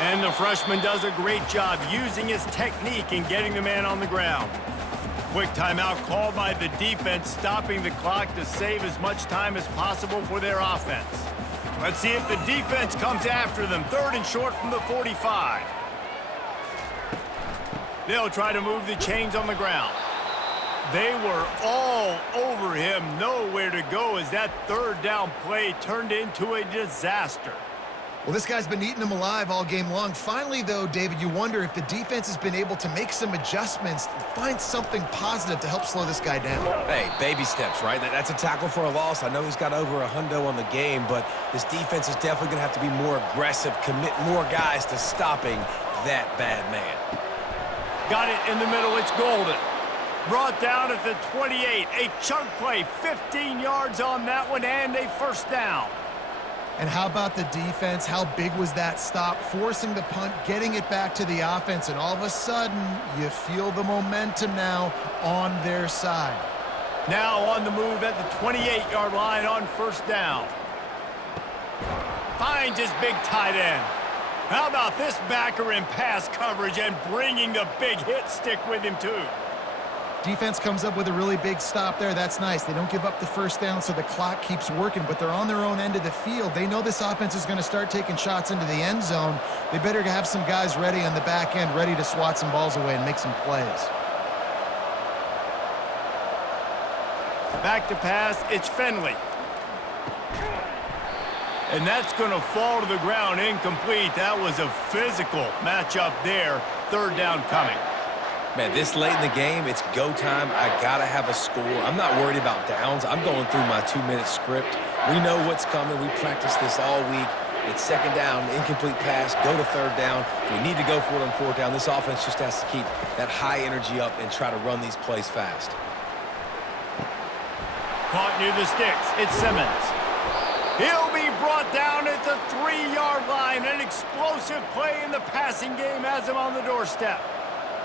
And the freshman does a great job using his technique and getting the man on the ground. Quick timeout called by the defense, stopping the clock to save as much time as possible for their offense. Let's see if the defense comes after them. 3rd and short from the 45. They'll try to move the chains on the ground. They were all over him, nowhere to go as that 3rd down play turned into a disaster. Well, this guy's been eating them alive all game long. Finally, though, David, you wonder if the defense has been able to make some adjustments, find something positive to help slow this guy down. Hey, baby steps, right? That's a tackle for a loss. I know he's got over a hundo on the game, but this defense is definitely going to have to be more aggressive, commit more guys to stopping that bad man. Got it in the middle. It's Golden. Brought down at the 28. A chunk play, 15 yards on that one, and a first down. And how about the defense? How big was that stop? Forcing the punt, getting it back to the offense, and all of a sudden, you feel the momentum now on their side. Now on the move at the 28-yard line on first down. Finds his big tight end. How about this backer in pass coverage and bringing the big hit stick with him, too? Defense comes up with a really big stop there. That's nice. They don't give up the first down, so the clock keeps working, but they're on their own end of the field. They know this offense is going to start taking shots into the end zone. They better have some guys ready on the back end, ready to swat some balls away and make some plays. Back to pass. It's Finley. And that's going to fall to the ground incomplete. That was a physical matchup there. 3rd down coming. Man, this late in the game, it's go time. I got to have a score. I'm not worried about downs. I'm going through my 2-minute script. We know what's coming. We practiced this all week. It's 2nd down, incomplete pass, go to 3rd down. If we need to go for it on 4th down, this offense just has to keep that high energy up and try to run these plays fast. Caught near the sticks. It's Simmons. He'll be brought down at the 3-yard line. An explosive play in the passing game has him on the doorstep.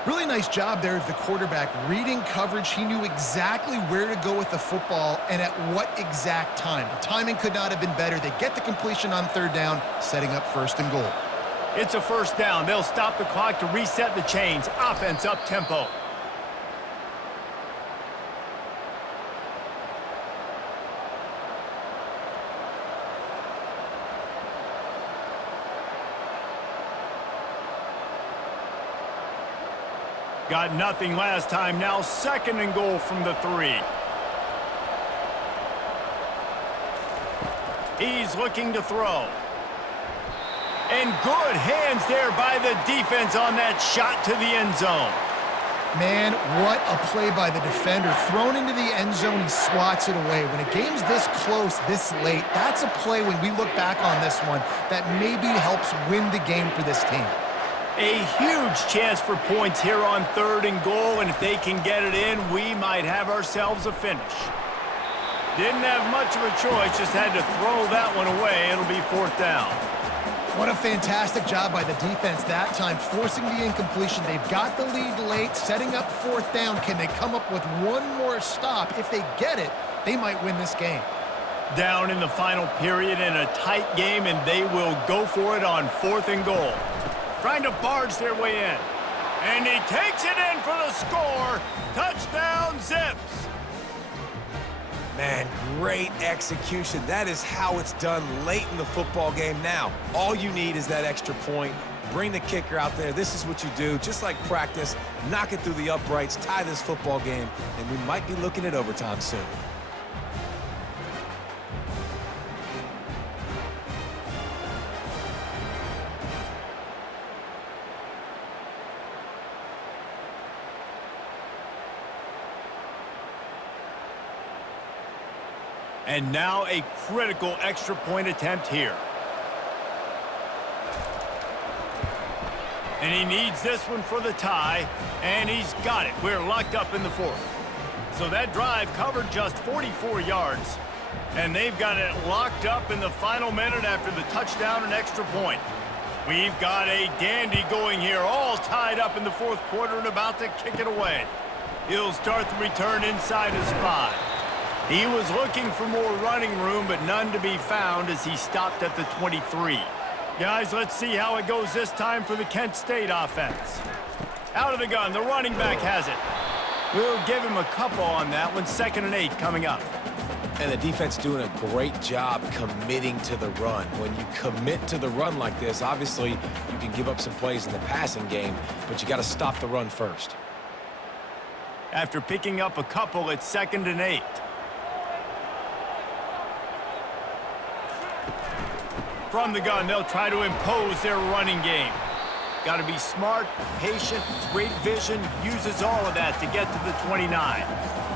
Really nice job there of the quarterback. Reading coverage, he knew exactly where to go with the football and at what exact time. The timing could not have been better. They get the completion on 3rd down, setting up 1st and goal. It's a first down. They'll stop the clock to reset the chains. Offense up tempo. Got nothing last time. Now 2nd and goal from the 3. He's looking to throw. And good hands there by the defense on that shot to the end zone. Man, what a play by the defender. Thrown into the end zone, he swats it away. When a game's this close, this late, that's a play when we look back on this one that maybe helps win the game for this team. A huge chance for points here on 3rd and goal, and if they can get it in, we might have ourselves a finish. Didn't have much of a choice, just had to throw that one away. It'll be 4th down. What a fantastic job by the defense that time, forcing the incompletion. They've got the lead late, setting up 4th down. Can they come up with one more stop? If they get it, they might win this game. Down in the final period in a tight game, and they will go for it on 4th and goal. Trying to barge their way in. And he takes it in for the score. Touchdown, Zips. Man, great execution. That is how it's done late in the football game. Now, all you need is that extra point. Bring the kicker out there. This is what you do. Just like practice, knock it through the uprights, tie this football game, and we might be looking at overtime soon. And now a critical extra point attempt here. And he needs this one for the tie, and he's got it. We're locked up in the 4th. So that drive covered just 44 yards, and they've got it locked up in the final minute after the touchdown and extra point. We've got a dandy going here, all tied up in the 4th quarter and about to kick it away. He'll start the return inside his 5. He was looking for more running room, but none to be found as he stopped at the 23. Guys, let's see how it goes this time for the Kent State offense. Out of the gun, the running back has it. We'll give him a couple on that one. 2nd and 8 coming up. And the defense doing a great job committing to the run. When you commit to the run like this, obviously you can give up some plays in the passing game, but you got to stop the run first. After picking up a couple, it's 2nd and 8. From the gun, they'll try to impose their running game. Got to be smart, patient, great vision, uses all of that to get to the 29.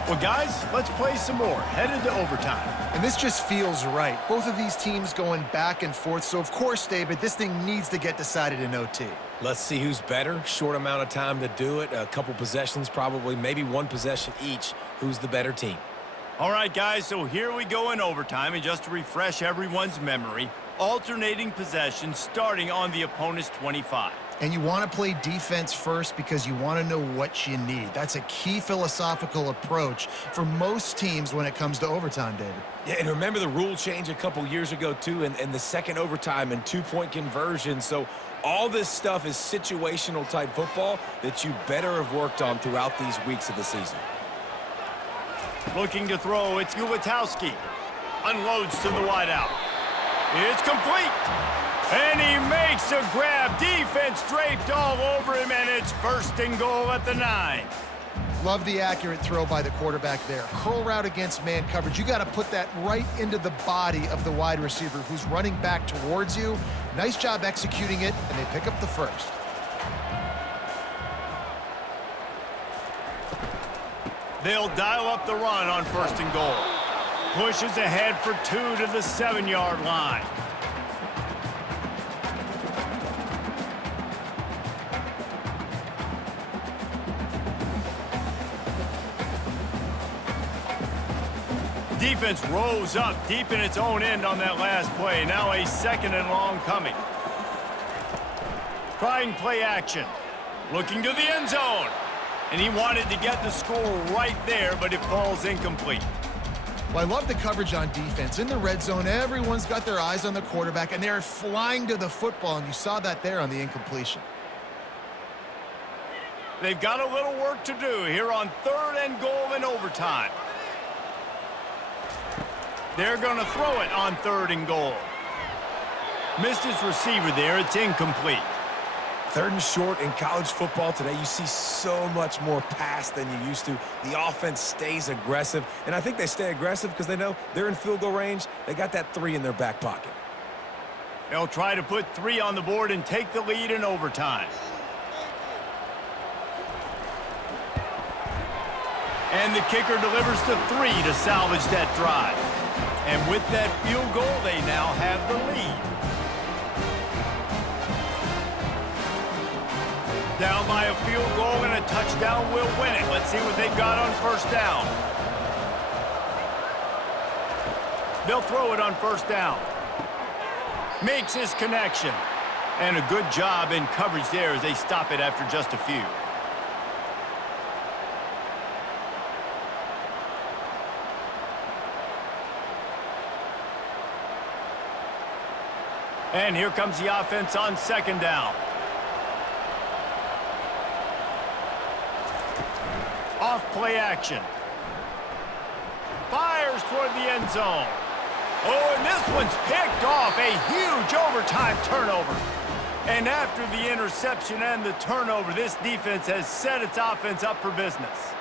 Well, guys, let's play some more. Headed to overtime. And this just feels right. Both of these teams going back and forth. So, of course, David, this thing needs to get decided in OT. Let's see who's better. Short amount of time to do it. A couple possessions probably, maybe one possession each. Who's the better team? All right, guys, so here we go in overtime. And just to refresh everyone's memory, alternating possessions starting on the opponent's 25. And you want to play defense first because you want to know what you need. That's a key philosophical approach for most teams when it comes to overtime, David. Yeah, and remember the rule change a couple years ago, too, and the second overtime and two-point conversion. So all this stuff is situational type football that you better have worked on throughout these weeks of the season. Looking to throw, it's Ulatowski. Unloads to the wideout. It's complete. And he makes a grab. Defense draped all over him, and it's 1st and goal at the 9. Love the accurate throw by the quarterback there. Curl route against man coverage. You got to put that right into the body of the wide receiver who's running back towards you. Nice job executing it, and they pick up the 1st. They'll dial up the run on 1st and goal. Pushes ahead for 2 to the 7-yard line. Defense rose up deep in its own end on that last play. Now a 2nd and long coming. Trying play action. Looking to the end zone. And he wanted to get the score right there, but it falls incomplete. Well, I love the coverage on defense. In the red zone, everyone's got their eyes on the quarterback, and they're flying to the football, and you saw that there on the incompletion. They've got a little work to do here on 3rd and goal in overtime. They're going to throw it on 3rd and goal. Missed his receiver there. It's incomplete. 3rd and short in college football today, you see so much more pass than you used to. The offense stays aggressive, and I think they stay aggressive because they know they're in field goal range. They got that 3 in their back pocket. They'll try to put 3 on the board and take the lead in overtime. And the kicker delivers the 3 to salvage that drive. And with that field goal, they now have the lead. Down by a field goal and a touchdown will win it. Let's see what they've got on 1st down. They'll throw it on 1st down. Makes his connection. And a good job in coverage there as they stop it after just a few. And here comes the offense on 2nd down. Off play action. Fires toward the end zone. Oh, and this one's picked off. A huge overtime turnover. And after the interception and the turnover, this defense has set its offense up for business.